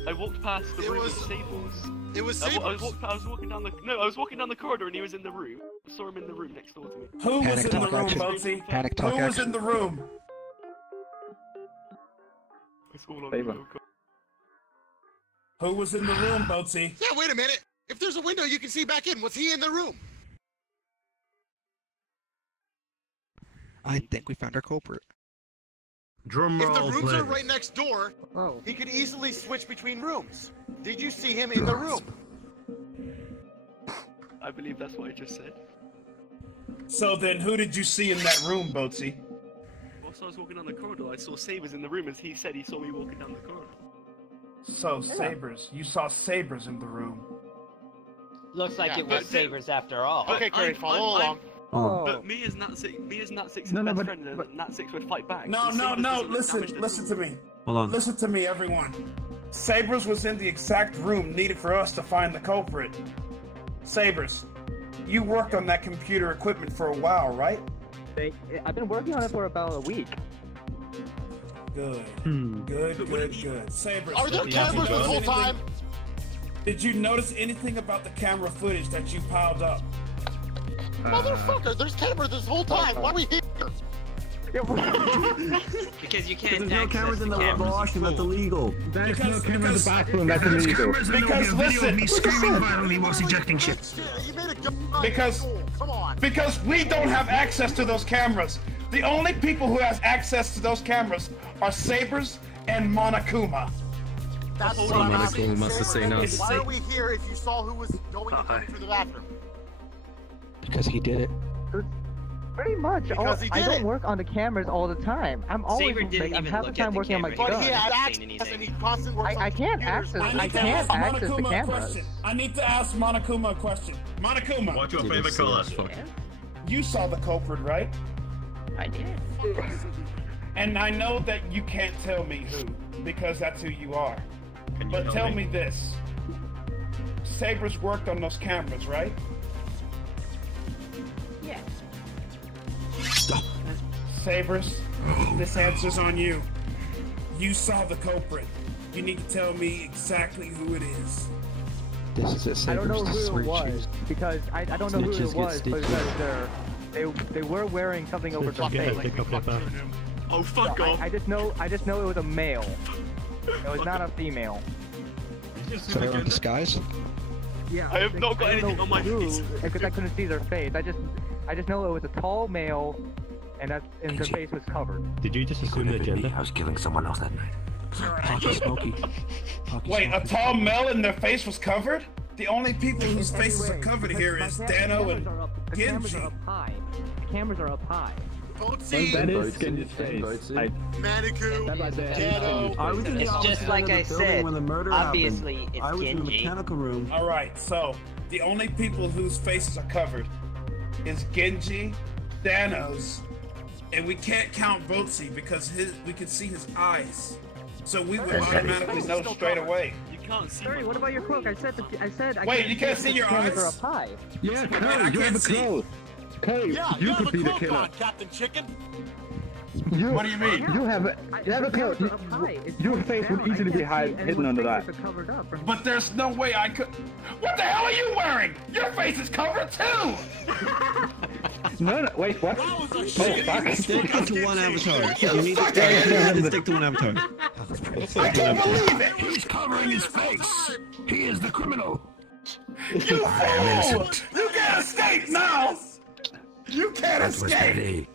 I walked past the room with Sables. It was I Sables. was walking down the I was walking down the corridor and he was in the room. I saw him in the room next door to me. Who was Panic in the talk room, action. Boatsy? Panic talk Who was action. in the room? It's all on Favor. video. Who was in the room, Boatsy? Yeah, wait a minute. If there's a window you can see back in, was he in the room? I think we found our culprit. If the rooms are right next door, he could easily switch between rooms. Did you see him in the room? I believe that's what I just said. So then, who did you see in that room, Boatsy? Whilst I was walking down the corridor, I saw Sabers in the room as he said he saw me walking down the corridor. So, Sabers. You saw Sabers in the room. Looks like it was Sabers after all. Okay, Kuri, follow along. But me as Natsix's best friend, and Natsix would fight back. No, listen to me. Hold on. Listen to me, everyone. Sabers was in the exact room needed for us to find the culprit. Sabers, you worked on that computer equipment for a while, right? I've been working on it for about a week. Good. Good. Sabers, Are there cameras the whole time? Did you notice anything about the camera footage that you piled up? Motherfucker, there's cameras this whole time. Why are we here? Because you can't There's no cameras in the washroom. That's illegal. There's no camera in the bathroom. That's illegal. Because listen, me screaming violently whilst ejecting shit. Because we don't have access to those cameras. The only people who have access to those cameras are Sabers and Monokuma. That's what I'm asking. Why are we here if you saw who was going and coming through the bathroom? Because he did it. Pretty much. Because he did I don't it. work on the cameras all the time. I'm always I'm half the time working on my But gun. he had access and he constantly works I can't access the cameras. I need to ask Monokuma a question. Monokuma. What's your favorite color? You saw the culprit, right? I did. And I know that you can't tell me who, because that's who you are. But tell me this. Sabers worked on those cameras, right? Yes. Sabers, this answer's on you. You saw the culprit. You need to tell me exactly who it is. This is it, Sabers. I don't know This is who where it you was choose. because I don't know who Snitches it get was stitches. because they were wearing something over their face. Oh, fuck off. I just know it was a male. It was not a female. So they're in disguise? Yeah. I have not got anything on my face. Because I couldn't see their face. I just know it was a tall male, and their face was covered. Did you just assume the gender? I was killing someone else that night. Pocky Smoky. Wait, a tall male and their face was covered? The only people whose faces are covered here is Dano and The cameras Genji. are up high. The cameras are up high. Boatsy, That is Genji's face. Manicu, Dano. It's just like I said. When the murder Obviously, happened. it's I was in the Genji. mechanical room. Alright, so the only people whose faces are covered is Genji, Thanos, and we can't count Boatsy because we can see his eyes. So we would automatically know straight away. You can't see. Sorry, what about your cloak? I said Wait, you can't see your cameras are eyes? up high. Yeah, I Kuri, you have can't a see. clothes. Kuri, Yeah, you have could a be the cloak killer. on, Captain Chicken. What do you mean? You have a clothes. Your face would easily be hidden under that. But there's no way I could. What the hell are you wearing? Your face is covered too! No, wait, what? That was Oh, fuck. Stick to one avatar. You need to stick to one avatar. I can't believe it! He's covering his face. He is the criminal. You fool! You can't escape now! You can't That was escape! petty.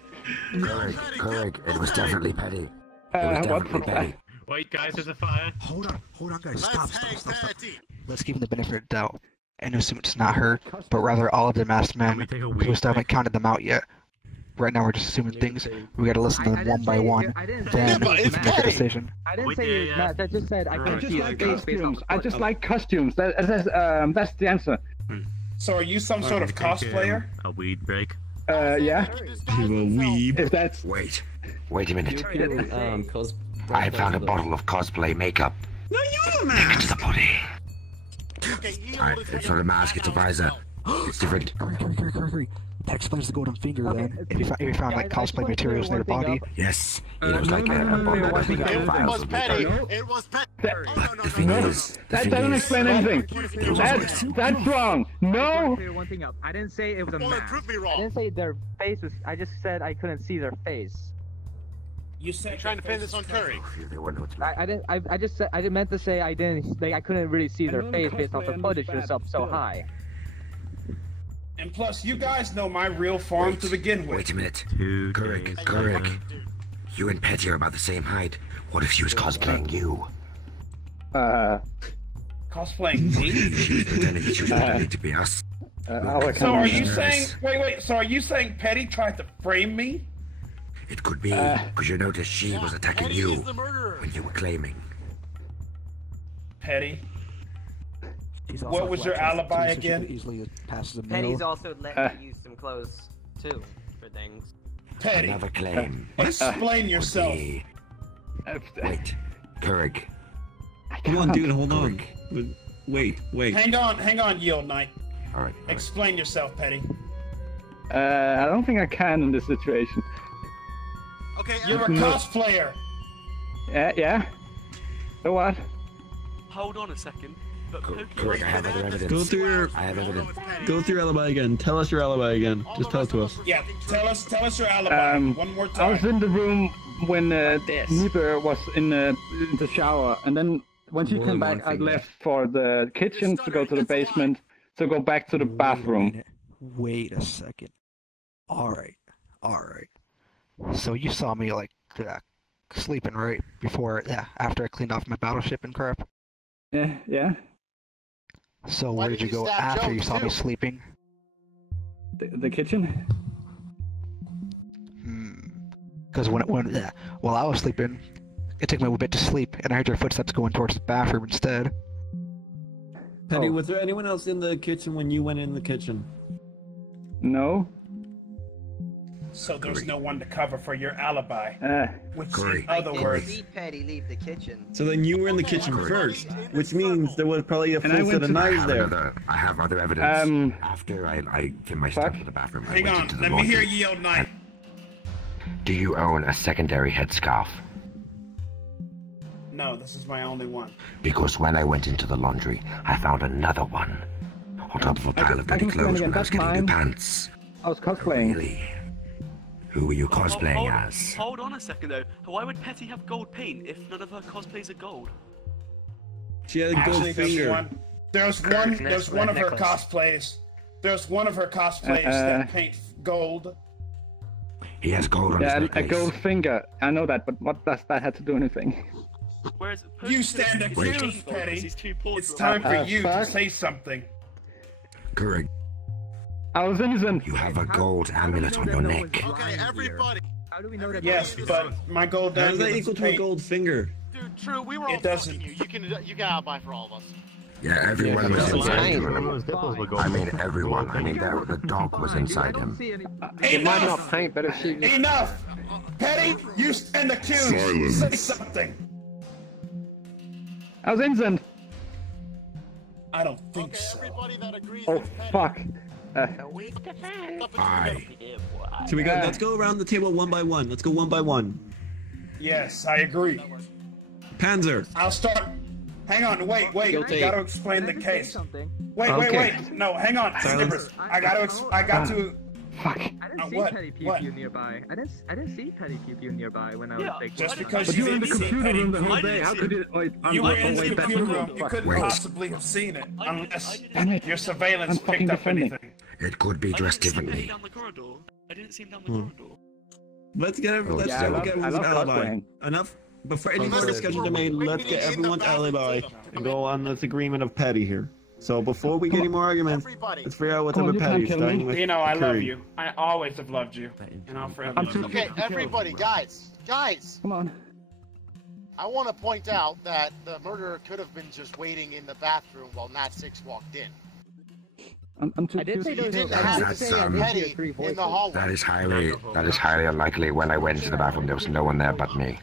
Correct. It was definitely petty. It was What? definitely petty. Wait, guys, there's a fire. Hold on, guys. Stop. Let's hang petty. Let's give him the benefit of the doubt and assume it's not her, but rather all of the masked men, because we still haven't counted them out yet. Right now we're just assuming things. We gotta listen to them one by one, then make a decision. I didn't say it's not. I just said I couldn't see his face based on I just like costumes. That's the answer. So are you some sort of cosplayer? A weed break. Yeah. You a weeb. If that's... Wait a minute. Cos. I found a bottle of cosplay makeup. No, you're the Take it man. to the body. Okay, he Alright, it's not a mask, it's a visor. It's different. Hurry. That explains the golden finger then. If you found like cosplay materials in their body. Yes, it was like a bottle of It files was of petty. makeup. It was petty. But the thing is, That doesn't explain anything. That's wrong. No. Clear one thing up. I didn't say it was a Well, then mask. prove me I wrong. didn't say their face was. I just said I couldn't see their face. You said You're trying to pin this on Kuri. I didn't. I just said. I meant to say I didn't. Like, I couldn't really see their face based off the footage was up so high. And plus, you guys know my real form to begin with. Wait a minute. Correct. You and Petty are about the same height. What if she was cosplaying you? Cosplaying me? She's pretending that she was pretending to be us. So are you saying? Wait. So are you saying Petty tried to frame me? It could be, because you noticed she was attacking you when you were claiming. Petty. What was your alibi again? Penny's also let you use some clothes too for things. Petty. Another claim. Explain yourself. Wait, Keurig. Come on, dude, hold on. Wait. Hang on, Yield Knight. All right. Explain yourself, Petty. I don't think I can in this situation. Okay, you're a cosplayer. Yeah. So what? Hold on a second. Correct, I have other evidence. Go through your alibi again. Tell us your alibi again. Just tell it to us. Yeah, tell us your alibi one more time. I was in the room when Neighbor was in the shower, and then when she came back, I left for the kitchen to go to the basement, to go back to the bathroom. Wait a second. All right. So you saw me like sleeping right before, after I cleaned off my battleship and crap. Yeah. So where did you go after you saw me sleeping? The kitchen. Because while I was sleeping, it took me a bit to sleep, and I heard your footsteps going towards the bathroom instead. Petty, was there anyone else in the kitchen when you went in the kitchen? No. So there's no one to cover for your alibi. Which in I other didn't words. see Petty leave the kitchen. So then you were in the kitchen first, which means there was probably a full set of knives there. I have other evidence. After I did my stuff to the bathroom, I went into the Let me hear Yield Knight. Do you own a secondary headscarf? No, this is my only one. Because when I went into the laundry, I found another one. On top of a pile of dirty clothes when I was getting new pants. I was cosplaying. Really? Who were you cosplaying as? Hold on a second though. Why would Petty have gold paint if none of her cosplays are gold? She had a gold finger. There's one of her cosplays. There's one of her cosplays that paint gold. He has gold on his necklace. A gold finger. I know that, but what does that have to do anything? You stand accused, Petty. It's time for you to say something. Correct. I was innocent. You have a gold amulet on your neck. Okay, everybody. How do we know that? Yes, but my gold How does that amulet's equal to a gold finger? Dude, true. We were all fucking you. You can alibi for all of us. Yeah, everyone was inside him. I mean, everyone. I mean, the dog was inside him. It might not paint, but if she... Enough! Petty, you stand accused. Silence. Say something. I was innocent. I don't think so. Everybody that agrees Oh, with Petty. fuck. Aye. So let's go around the table one by one. Let's go one by one. Yes, I agree. Panzer. I'll start. Hang on, wait. Guilty. I gotta explain the case. Wait. No, hang on. Snippers. I got to. Fuck. I didn't see Petty Pew Pew nearby. I didn't see Petty Pew Pew nearby when I was like. Just because But you were in the computer room the whole day. How could you? Wait, You were in the computer room. You couldn't possibly have seen it unless your surveillance picked up anything. It could be dressed differently. I didn't see him down the corridor. Let's get everyone's alibi. Enough. Before any more discussions are made, let's get everyone's alibi and go on this agreement of Petty here. So before we get any more arguments, let's figure out what's up with Petty, starting with I love Kuri. you. I always have loved you, and I'll forever love you. Okay, everybody, guys. Come on. I want to point out that the murderer could have been just waiting in the bathroom while Natsix walked in. I'm too. I did say He there didn't was have I to did say say I did hear Petty 3 voices. in the hallway. That is highly unlikely. When I went into the bathroom, there was no one there but me.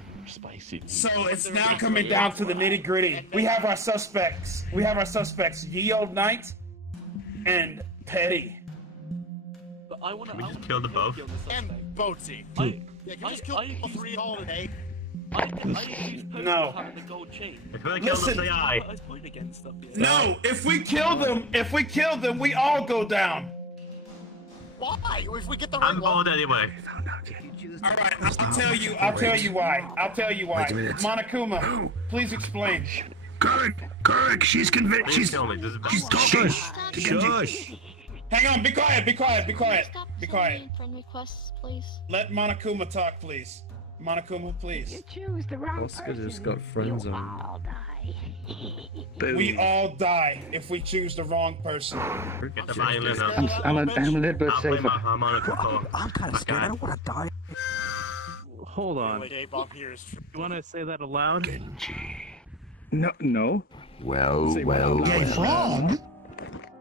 So it's now coming down to the nitty gritty. We have our suspects. Ye Old Knight and Petty. But I want to kill the both. And Boatsy. Yeah, can we just kill all three all today? No. The gold chain. If we kill them, say aye. I was pointing against them. No, if we kill them, we all go down. Why? If we get the right I'm one. bold anyway. All right, I'll tell you why. Wait a minute. Monokuma, please explain. Correct. She's convinced. She's talking. Shush. Hang on, be quiet. Stop sending friend requests, please. Let Monokuma talk, please. Monokuma, please. You choose the wrong Oscar person. just got friend You zoned. all die. We all die if we choose the wrong person. Get the violin up. I'm a little bit I'll play safer. my harmonica for I'm kind of scared. I don't want to die. Hold on. Bob here is true. You want to say that aloud? No. Well.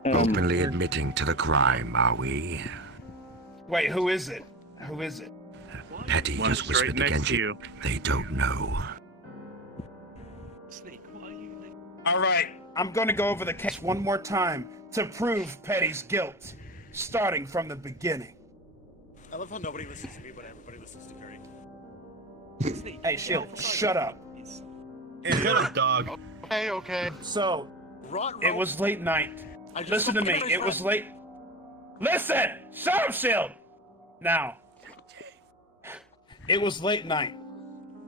Openly admitting to the crime, are we? Wait, who is it? Who is it? Petty One just whispered to straight next to Genji. you. They don't know. All right, I'm going to go over the case one more time to prove Petty's guilt, starting from the beginning. I love how nobody listens to me, but everybody listens to Kuri. Hey, Shield, shut up. dog. Okay. So, it was late night. Listen to me. It was late. Listen! Shut up, Shield! Now, it was late night.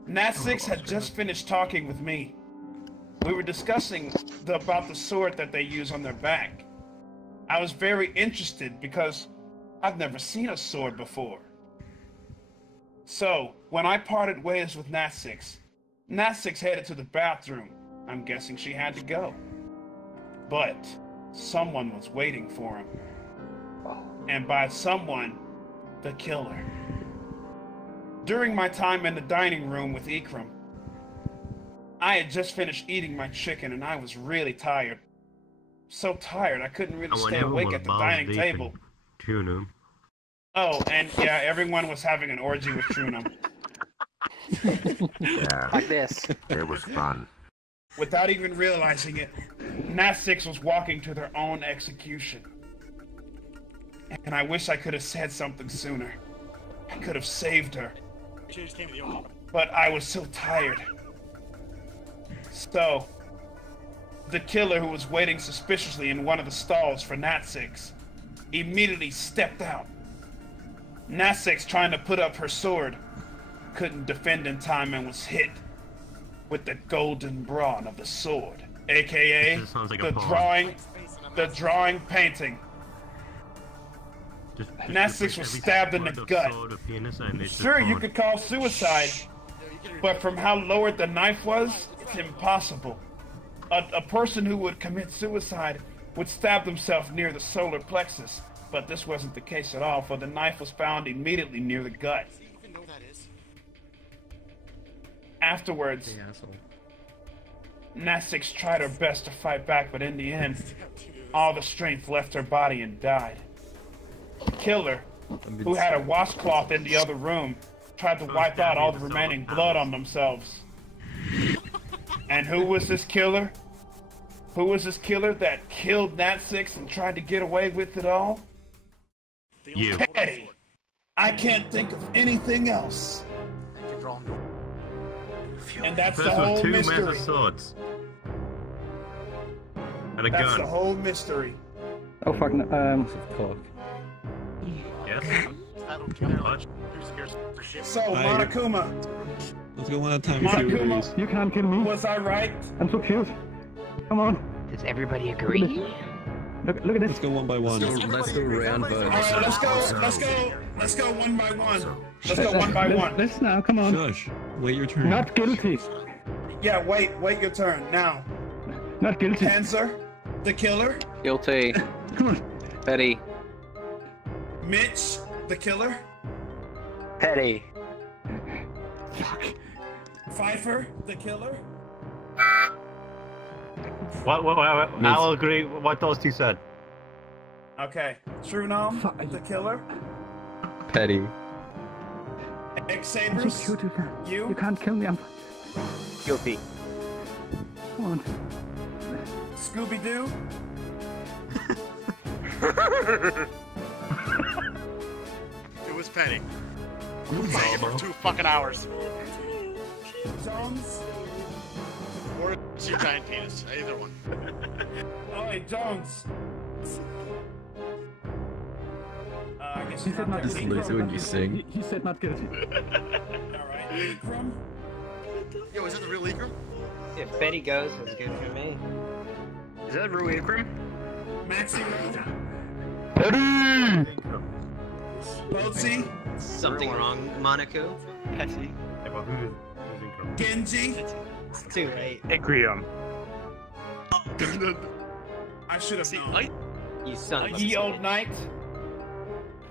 Natsix had just finished talking with me. We were discussing about the sword that they use on their back. I was very interested because I've never seen a sword before. So, when I parted ways with Natsix, Natsix headed to the bathroom. I'm guessing she had to go. But someone was waiting for him. And by someone, the killer. During my time in the dining room with Ikram, I had just finished eating my chicken and I was really tired. So tired I couldn't really stay awake at the dining table. Tune Oh, and yeah, everyone was having an orgy with Trunam. Yeah. Like this. It was fun. Without even realizing it, Natsix was walking to their own execution. And I wish I could have said something sooner. I could have saved her. But I was so tired. So, the killer who was waiting suspiciously in one of the stalls for Natsix immediately stepped out. Natsix, trying to put up her sword, couldn't defend in time and was hit with the golden brawn of the sword, aka like the drawing painting. Natsix was stabbed in the gut. Sure, you could call suicide, but from how lowered the knife was, it's impossible. A person who would commit suicide would stab themselves near the solar plexus, but this wasn't the case at all, for the knife was found immediately near the gut. Afterwards, Natsix tried her best to fight back, but in the end, all the strength left her body and died. The killer, who had a washcloth in the other room, tried to wipe out all the remaining blood on themselves. And who was this killer? Who was this killer that killed Natsix and tried to get away with it all? You. Petty! I can't think of anything else. And that's the Person whole with two mystery. metal swords. And a That's gun. the whole mystery. Oh fuck. Yes. So, Monokuma. Let's go one at a time. and see what it is. You can't kill me. Was I right? I'm so cute. Come on. Does everybody agree? Look at this. Let's go one by one. Let's go round by Alright, let's go one by one. Let's go one by one. Let's now, come on. Shush. Wait your turn. Not guilty. Yeah, wait your turn. Now, Not guilty. Panzer, the killer. Guilty. Come on. Petty. Mitch, the killer. Petty. Pfeiffer, the killer. What? I'll agree with what those two said. Okay. Trunam, the killer. Petty. I'm so X-Sabers, cute. you. You can't kill me. I'm... Guilty. Come on. Scooby-Doo. It was Petty. Fighting for 2 fucking hours. Jones. Or your giant penis. Either one. Oh, hey, Jones. I guess He you're said not Just guilty. lose it when you sing. He said not guilty. Alright, Ikram. Yo, is that the real Ikram? If Betty goes, it's good for me. Is that Rue Ikram? Maxi. Petty! Boatsy. Something wrong, Monaco? Petty. Yeah, but who's incorrect? Genji? It's too late. Agreeum. I should have known. You son of Ye a old knight.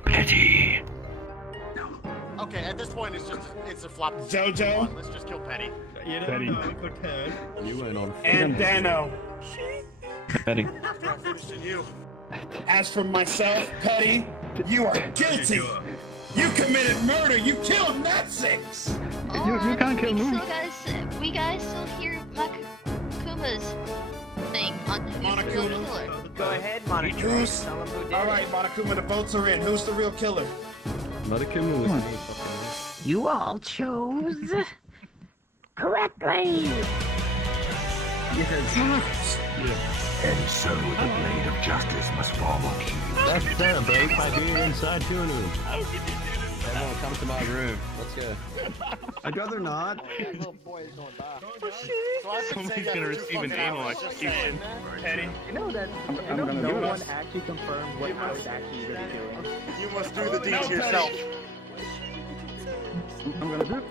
Petty. Okay, at this point it's a flop. Jojo. Let's just kill Petty. You Petty. know, could turn. You went on. And Dano. Petty. After I'm finished in you. As for myself, Petty, you are guilty. You committed murder. You killed Natsix. You can't kill me. We guys still hear Kuma's thing on who's the real killer. Go ahead, Monokuma. Who's? Tell him who did All it. right, Monokuma, the votes are in. Who's the real killer? Monokuma was me. You all chose correctly. Yes. And so the blade of justice must fall on you. That's celebrate by being inside Kunu. Everyone come to my room. Let's go. I'd rather not. Somebody's gonna receive an anal execution. Petty. You know that no one actually confirmed what I was actually really doing. You must do the deed to yourself. I'm gonna do it.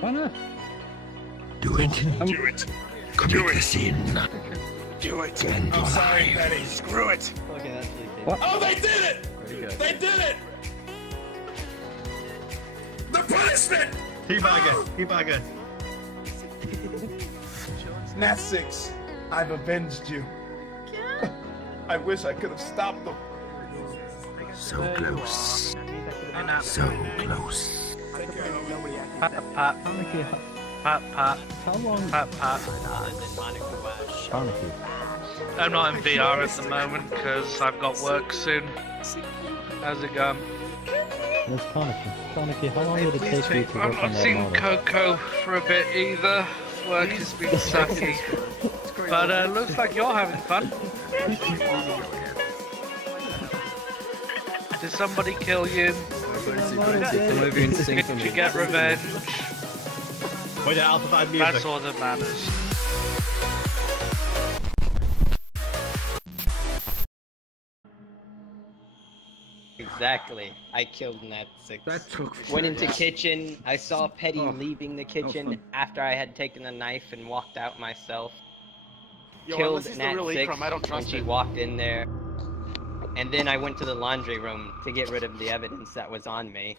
Why not? Do it. Do it. Commit the sin. Do it. End I'm your sorry, life. Petty. Screw it. Okay, that's really What? Oh, they did it! They did it! The punishment. Teabagger. Natsix, I've avenged you. I wish I could have stopped them. So close. So close. Pat, pat. Pat, pat. How long? Pat, pat. Tarnicky. I'm not in VR at the moment because I've got work soon. How's it going? Miss Tarnicky. Tarnicky, how long would it take you to I've work on not that seen model? Coco for a bit either. Work has been sucky. But looks like you're having fun. Did somebody kill you? Did you get revenge? Wait, the Alpha 5 music. That's all that matters. Exactly. I killed Natsix. That took Went into kitchen. I saw Petty leaving the kitchen after I had taken a knife and walked out myself. Yo, Killed unless he's the real Ikram, I don't Natsix when trust she it. walked in there. And then I went to the laundry room to get rid of the evidence that was on me.